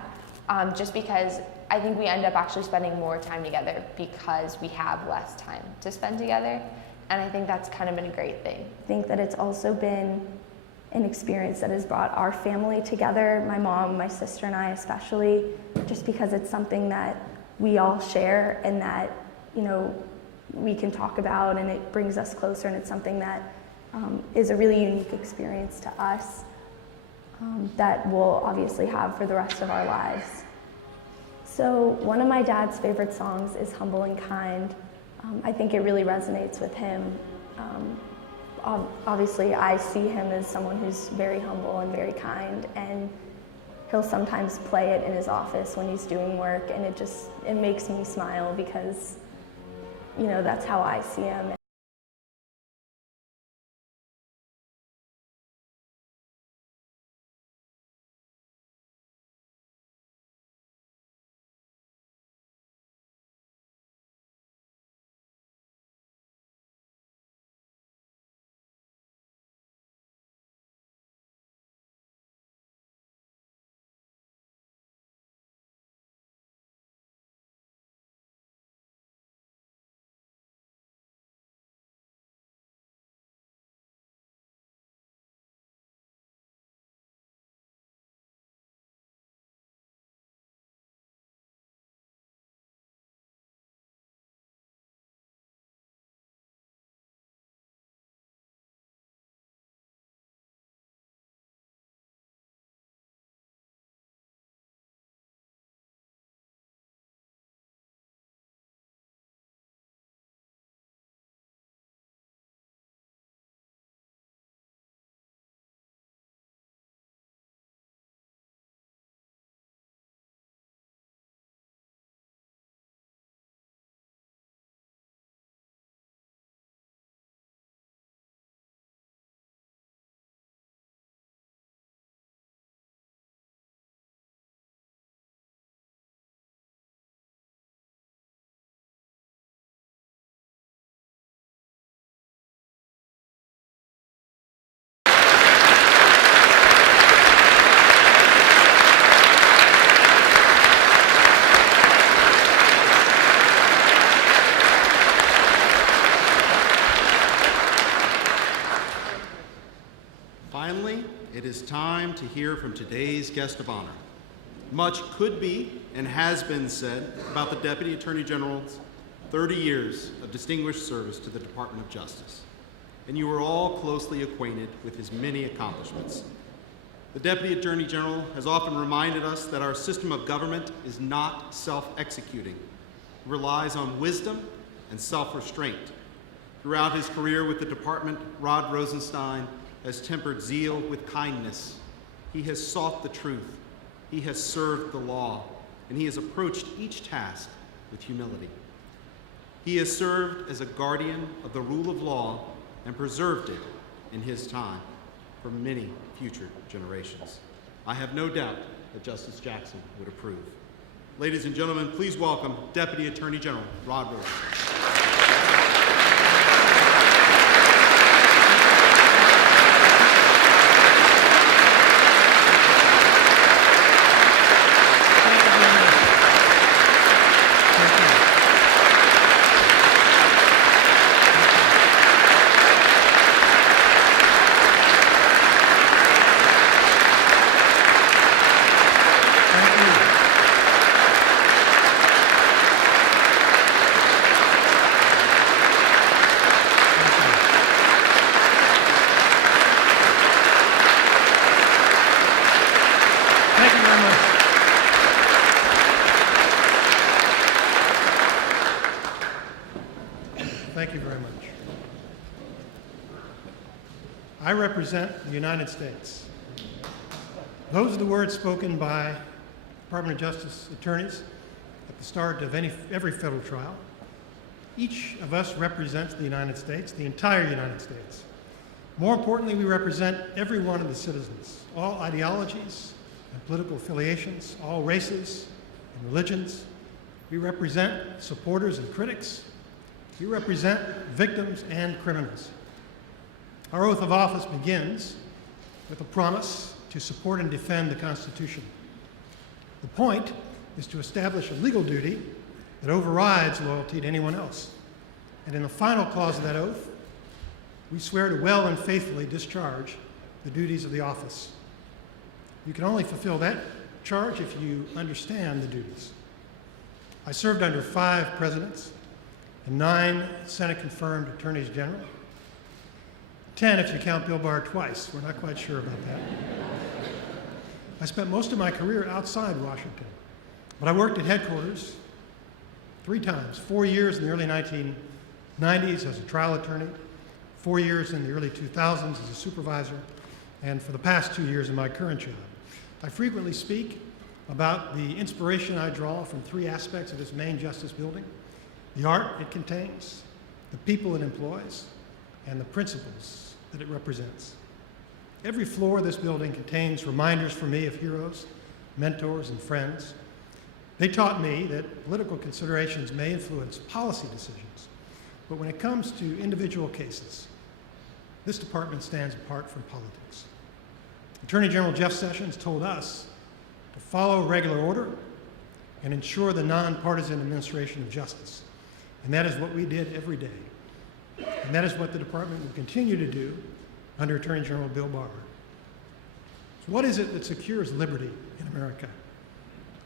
just because I think we end up actually spending more time together because we have less time to spend together, and I think that's kind of been a great thing. I think that it's also been an experience that has brought our family together, my mom, my sister, and I especially, just because it's something that we all share and that, we can talk about, and it brings us closer, and it's something that is a really unique experience to us that we'll obviously have for the rest of our lives. So one of my dad's favorite songs is Humble and Kind. I think it really resonates with him. Obviously, I see him as someone who's very humble and very kind, and he'll sometimes play it in his office when he's doing work, and it makes me smile because, you know, that's how I see him. Finally, it is time to hear from today's guest of honor. Much could be and has been said about the Deputy Attorney General's 30 years of distinguished service to the Department of Justice, and you are all closely acquainted with his many accomplishments. The Deputy Attorney General has often reminded us that our system of government is not self-executing. It relies on wisdom and self-restraint. Throughout his career with the department, Rod Rosenstein has tempered zeal with kindness. He has sought the truth. He has served the law, and he has approached each task with humility. He has served as a guardian of the rule of law and preserved it in his time for many future generations. I have no doubt that Justice Jackson would approve. Ladies and gentlemen, please welcome Deputy Attorney General Rod Rosenstein. Thank you very much. I represent the United States. Those are the words spoken by Department of Justice attorneys at the start of every federal trial. Each of us represents the United States, the entire United States. More importantly, we represent every one of the citizens, all ideologies and political affiliations, all races and religions. We represent supporters and critics. We represent victims and criminals. Our oath of office begins with a promise to support and defend the Constitution. The point is to establish a legal duty that overrides loyalty to anyone else. And in the final clause of that oath, we swear to well and faithfully discharge the duties of the office. You can only fulfill that charge if you understand the duties. I served under 5 presidents and 9 Senate-confirmed attorneys general. 10 if you count Bill Barr twice. We're not quite sure about that. I spent most of my career outside Washington, but I worked at headquarters 3 times, 4 years in the early 1990s as a trial attorney, 4 years in the early 2000s as a supervisor, and for the past 2 years in my current job. I frequently speak about the inspiration I draw from three aspects of this main justice building: the art it contains, the people it employs, and the principles that it represents. Every floor of this building contains reminders for me of heroes, mentors, and friends. They taught me that political considerations may influence policy decisions, but when it comes to individual cases, this department stands apart from politics. Attorney General Jeff Sessions told us to follow regular order and ensure the nonpartisan administration of justice. And that is what we did every day. And that is what the department will continue to do under Attorney General Bill Barr. So what is it that secures liberty in America?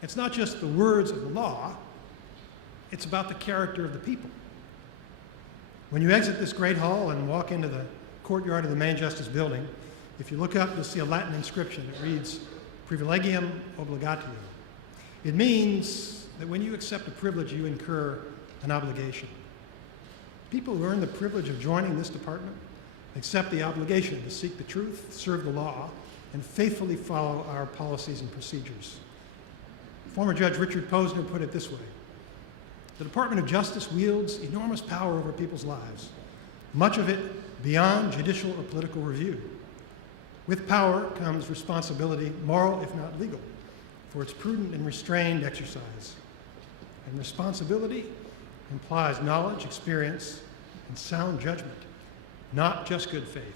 It's not just the words of the law, it's about the character of the people. When you exit this great hall and walk into the courtyard of the main justice building, if you look up, you'll see a Latin inscription that reads, "Privilegium obligatio." It means that when you accept a privilege, you incur an obligation. People who earn the privilege of joining this department accept the obligation to seek the truth, serve the law, and faithfully follow our policies and procedures. Former Judge Richard Posner put it this way: the Department of Justice wields enormous power over people's lives, much of it beyond judicial or political review. With power comes responsibility, moral if not legal, for its prudent and restrained exercise. And responsibility implies knowledge, experience, and sound judgment, not just good faith.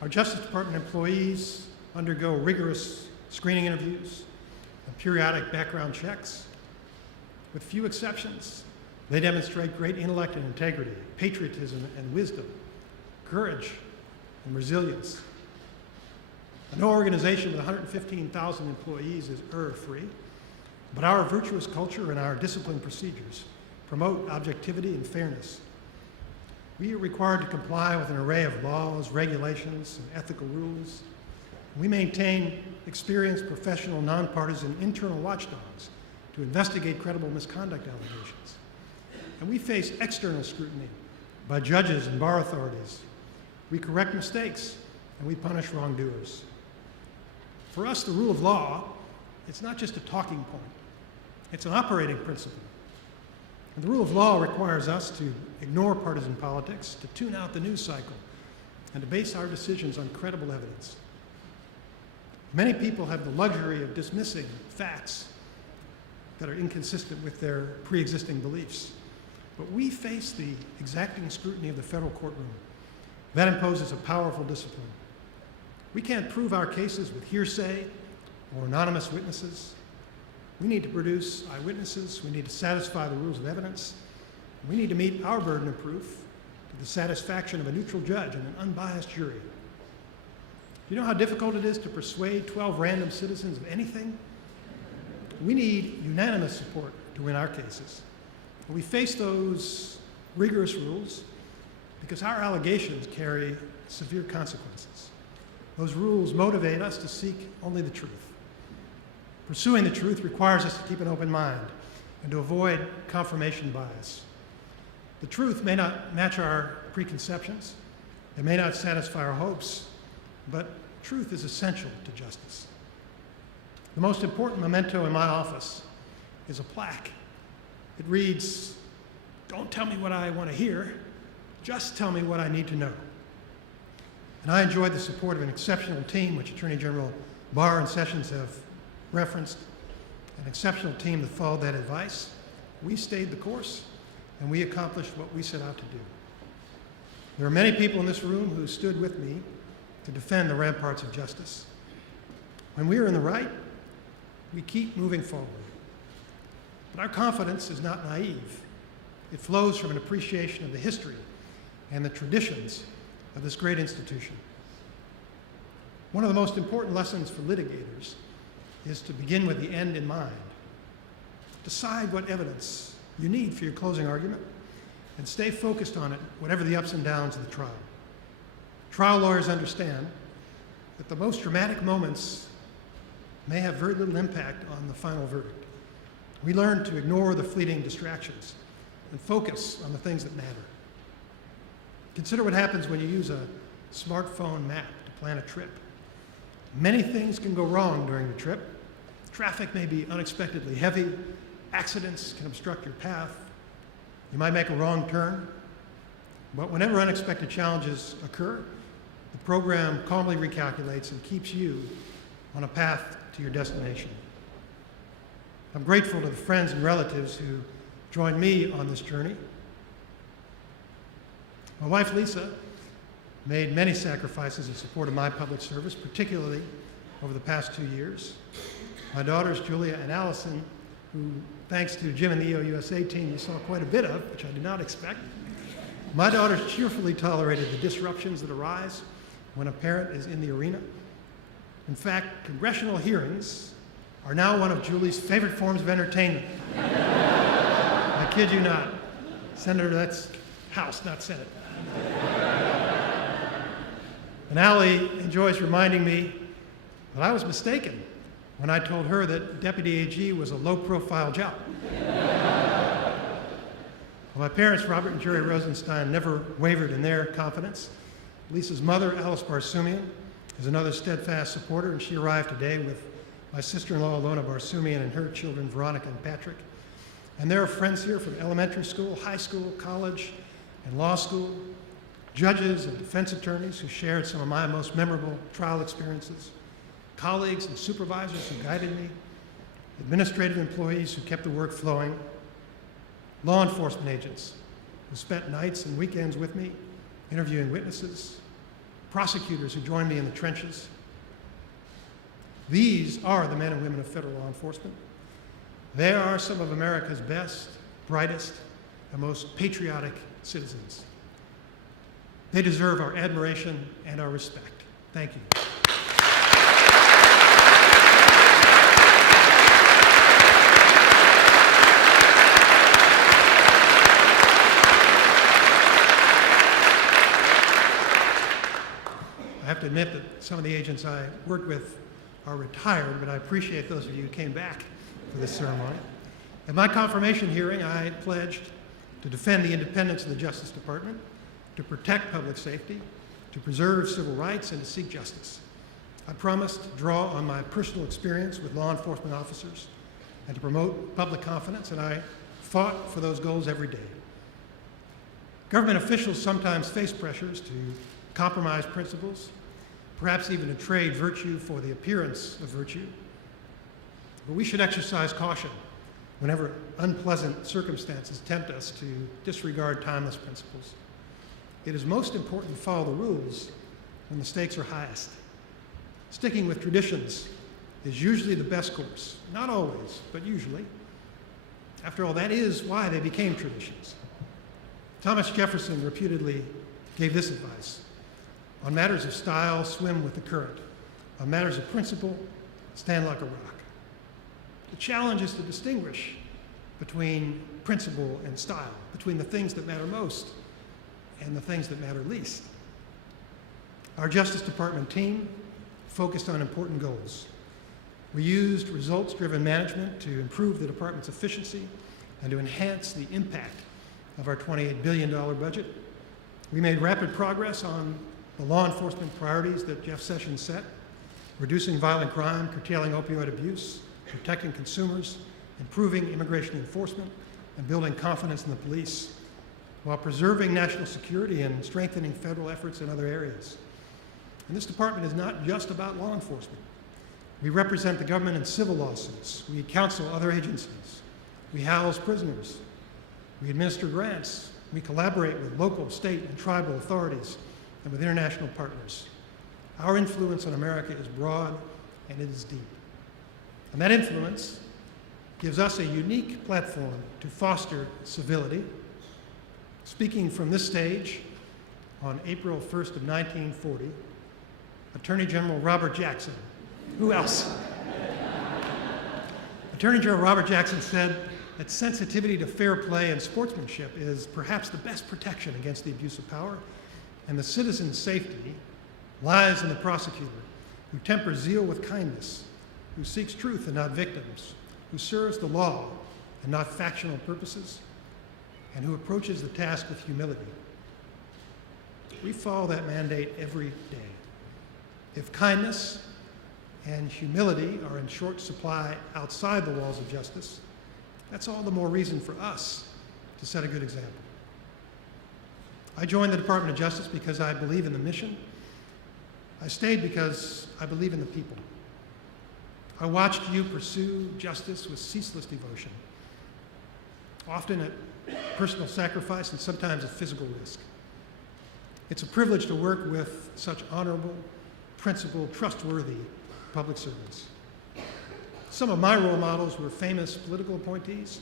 Our Justice Department employees undergo rigorous screening interviews and periodic background checks. With few exceptions, they demonstrate great intellect and integrity, patriotism and wisdom, courage and resilience. No organization with 115,000 employees is error-free, but our virtuous culture and our disciplined procedures promote objectivity and fairness. We are required to comply with an array of laws, regulations, and ethical rules. We maintain experienced, professional, nonpartisan internal watchdogs to investigate credible misconduct allegations. And we face external scrutiny by judges and bar authorities. We correct mistakes, and we punish wrongdoers. For us, the rule of law, it's not just a talking point. It's an operating principle. And the rule of law requires us to ignore partisan politics, to tune out the news cycle, and to base our decisions on credible evidence. Many people have the luxury of dismissing facts that are inconsistent with their pre-existing beliefs. But we face the exacting scrutiny of the federal courtroom. That imposes a powerful discipline. We can't prove our cases with hearsay or anonymous witnesses. We need to produce eyewitnesses. We need to satisfy the rules of evidence. We need to meet our burden of proof to the satisfaction of a neutral judge and an unbiased jury. Do you know how difficult it is to persuade 12 random citizens of anything? We need unanimous support to win our cases. We face those rigorous rules because our allegations carry severe consequences. Those rules motivate us to seek only the truth. Pursuing the truth requires us to keep an open mind and to avoid confirmation bias. The truth may not match our preconceptions, it may not satisfy our hopes, but truth is essential to justice. The most important memento in my office is a plaque. It reads, "Don't tell me what I want to hear, just tell me what I need to know." And I enjoyed the support of an exceptional team, which Attorney General Barr and Sessions have referenced, an exceptional team that followed that advice. We stayed the course, and we accomplished what we set out to do. There are many people in this room who stood with me to defend the ramparts of justice. When we are in the right, we keep moving forward. But our confidence is not naive. It flows from an appreciation of the history and the traditions of this great institution. One of the most important lessons for litigators is to begin with the end in mind. Decide what evidence you need for your closing argument and stay focused on it, whatever the ups and downs of the trial. Trial lawyers understand that the most dramatic moments may have very little impact on the final verdict. We learn to ignore the fleeting distractions and focus on the things that matter. Consider what happens when you use a smartphone map to plan a trip. Many things can go wrong during the trip. Traffic may be unexpectedly heavy. Accidents can obstruct your path. You might make a wrong turn. But whenever unexpected challenges occur, the program calmly recalculates and keeps you on a path to your destination. I'm grateful to the friends and relatives who joined me on this journey. My wife, Lisa, made many sacrifices in support of my public service, particularly over the past 2 years. My daughters, Julia and Allison, who, thanks to Jim and the EOUSA team, you saw quite a bit of, which I did not expect. My daughters cheerfully tolerated the disruptions that arise when a parent is in the arena. In fact, congressional hearings are now one of Julie's favorite forms of entertainment. I kid you not. Senator, that's House, not Senate. And Allie enjoys reminding me that I was mistaken when I told her that Deputy AG was a low-profile job. Well, my parents, Robert and Jerry Rosenstein, never wavered in their confidence. Lisa's mother, Alice Barsumian, is another steadfast supporter, and she arrived today with my sister-in-law, Alona Barsumian, and her children, Veronica and Patrick. And there are friends here from elementary school, high school, college, and law school, judges and defense attorneys who shared some of my most memorable trial experiences, colleagues and supervisors who guided me, administrative employees who kept the work flowing, law enforcement agents who spent nights and weekends with me, interviewing witnesses, prosecutors who joined me in the trenches. These are the men and women of federal law enforcement. They are some of America's best, brightest, and most patriotic citizens. They deserve our admiration and our respect. Thank you. I have to admit that some of the agents I worked with are retired, but I appreciate those of you who came back for this ceremony. At my confirmation hearing, I pledged to defend the independence of the Justice Department, to protect public safety, to preserve civil rights, and to seek justice. I promised to draw on my personal experience with law enforcement officers and to promote public confidence, and I fought for those goals every day. Government officials sometimes face pressures to compromise principles, perhaps even to trade virtue for the appearance of virtue. But we should exercise caution whenever unpleasant circumstances tempt us to disregard timeless principles. It is most important to follow the rules when the stakes are highest. Sticking with traditions is usually the best course. Not always, but usually. After all, that is why they became traditions. Thomas Jefferson reputedly gave this advice: on matters of style, swim with the current. On matters of principle, stand like a rock. The challenge is to distinguish between principle and style, between the things that matter most and the things that matter least. Our Justice Department team focused on important goals. We used results-driven management to improve the department's efficiency and to enhance the impact of our $28 billion budget. We made rapid progress on the law enforcement priorities that Jeff Sessions set: reducing violent crime, curtailing opioid abuse, protecting consumers, improving immigration enforcement, and building confidence in the police, while preserving national security and strengthening federal efforts in other areas. And this department is not just about law enforcement. We represent the government in civil lawsuits. We counsel other agencies. We house prisoners. We administer grants. We collaborate with local, state, and tribal authorities and with international partners. Our influence on America is broad and it is deep. And that influence gives us a unique platform to foster civility. Speaking from this stage on April 1st of 1940, Attorney General Robert Jackson, who else? Attorney General Robert Jackson said that sensitivity to fair play and sportsmanship is perhaps the best protection against the abuse of power, and the citizen's safety lies in the prosecutor, who tempers zeal with kindness, who seeks truth and not victims, who serves the law and not factional purposes, and who approaches the task with humility. We follow that mandate every day. If kindness and humility are in short supply outside the walls of justice, that's all the more reason for us to set a good example. I joined the Department of Justice because I believe in the mission. I stayed because I believe in the people. I watched you pursue justice with ceaseless devotion, often at personal sacrifice and sometimes at physical risk. It's a privilege to work with such honorable, principled, trustworthy public servants. Some of my role models were famous political appointees,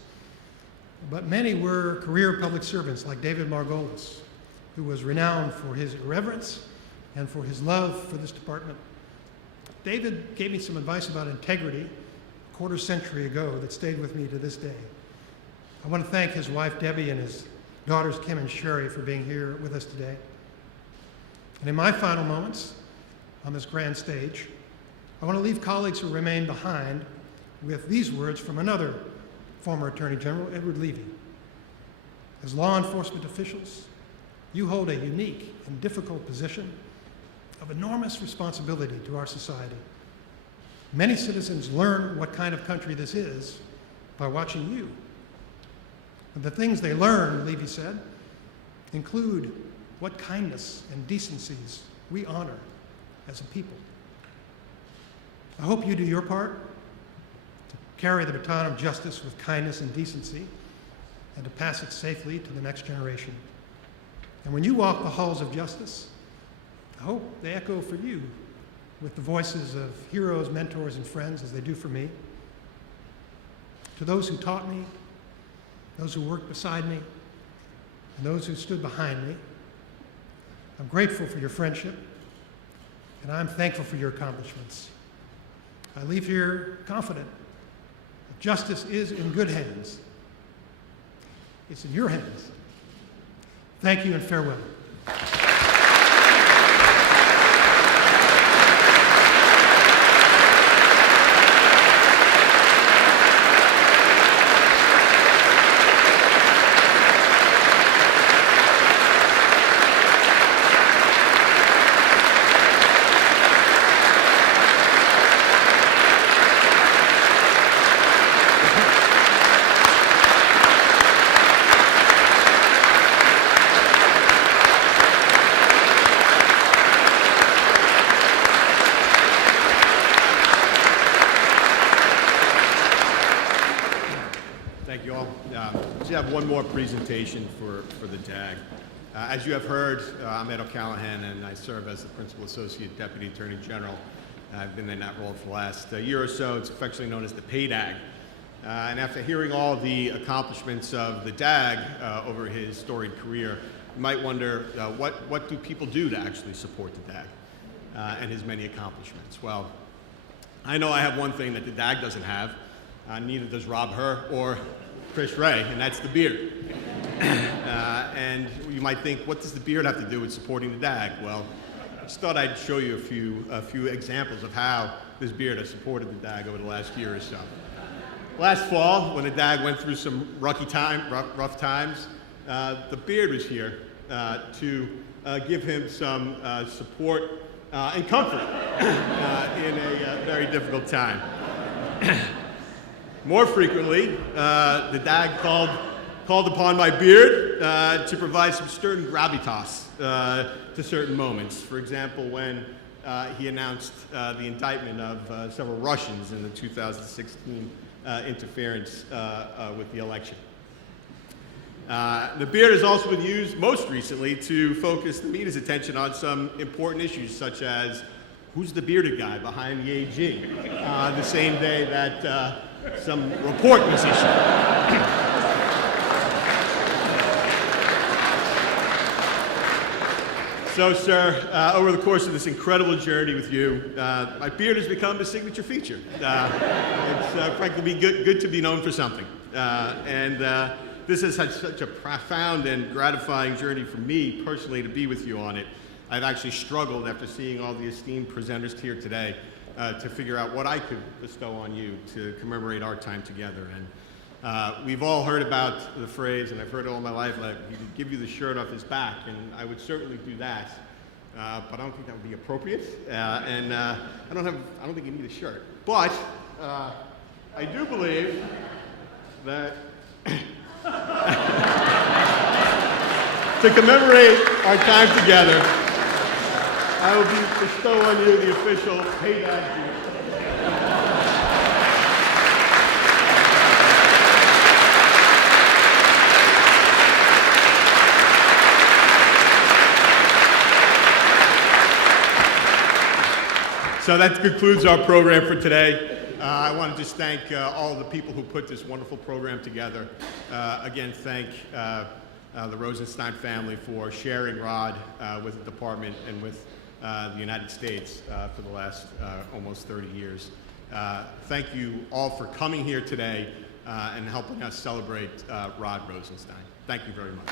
but many were career public servants like David Margolis, who was renowned for his irreverence and for his love for this department. David gave me some advice about integrity a quarter century ago that stayed with me to this day. I want to thank his wife Debbie and his daughters Kim and Sherry for being here with us today. And in my final moments on this grand stage, I want to leave colleagues who remain behind with these words from another former Attorney General, Edward Levy. As law enforcement officials, you hold a unique and difficult position of enormous responsibility to our society. Many citizens learn what kind of country this is by watching you. And the things they learn, Levy said, include what kindness and decencies we honor as a people. I hope you do your part to carry the baton of justice with kindness and decency and to pass it safely to the next generation. And when you walk the halls of justice, I hope they echo for you with the voices of heroes, mentors, and friends as they do for me. To those who taught me, those who worked beside me, and those who stood behind me, I'm grateful for your friendship, and I'm thankful for your accomplishments. I leave here confident that justice is in good hands. It's in your hands. Thank you and farewell. One more presentation for the DAG. As you have heard, I'm Ed O'Callahan, and I serve as the Principal Associate Deputy Attorney General. I've been in that role for the last year or so. It's affectionately known as the PAYDAG. And after hearing all the accomplishments of the DAG over his storied career, you might wonder, what do people do to actually support the DAG and his many accomplishments? Well, I know I have one thing that the DAG doesn't have, neither does Rob Hur or Chris Ray, and that's the beard. And you might think, what does the beard have to do with supporting the DAG? Well, I just thought I'd show you a few examples of how this beard has supported the DAG over the last year or so. Last fall, when the DAG went through some rough times, the beard was here to give him some support and comfort in a very difficult time. More frequently, the DAG called upon my beard to provide some certain gravitas to certain moments. For example, when he announced the indictment of several Russians in the 2016 interference with the election. The beard has also been used most recently to focus the media's attention on some important issues, such as who's the bearded guy behind the AG, the same day that some report was issued. So, sir, over the course of this incredible journey with you, my beard has become a signature feature. It's frankly good to be known for something. This has had such a profound and gratifying journey for me personally to be with you on it. I've actually struggled after seeing all the esteemed presenters here today to figure out what I could bestow on you to commemorate our time together. And we've all heard about the phrase, and I've heard it all my life, like he could give you the shirt off his back, and I would certainly do that. but I don't think that would be appropriate. And I don't think you need a shirt. But I do believe that to commemorate our time together, I will bestow on you the official paid ad. So that concludes our program for today. I want to just thank all of the people who put this wonderful program together. Again, thank the Rosenstein family for sharing Rod with the department and with the United States for the last almost 30 years. Thank you all for coming here today and helping us celebrate Rod Rosenstein. Thank you very much.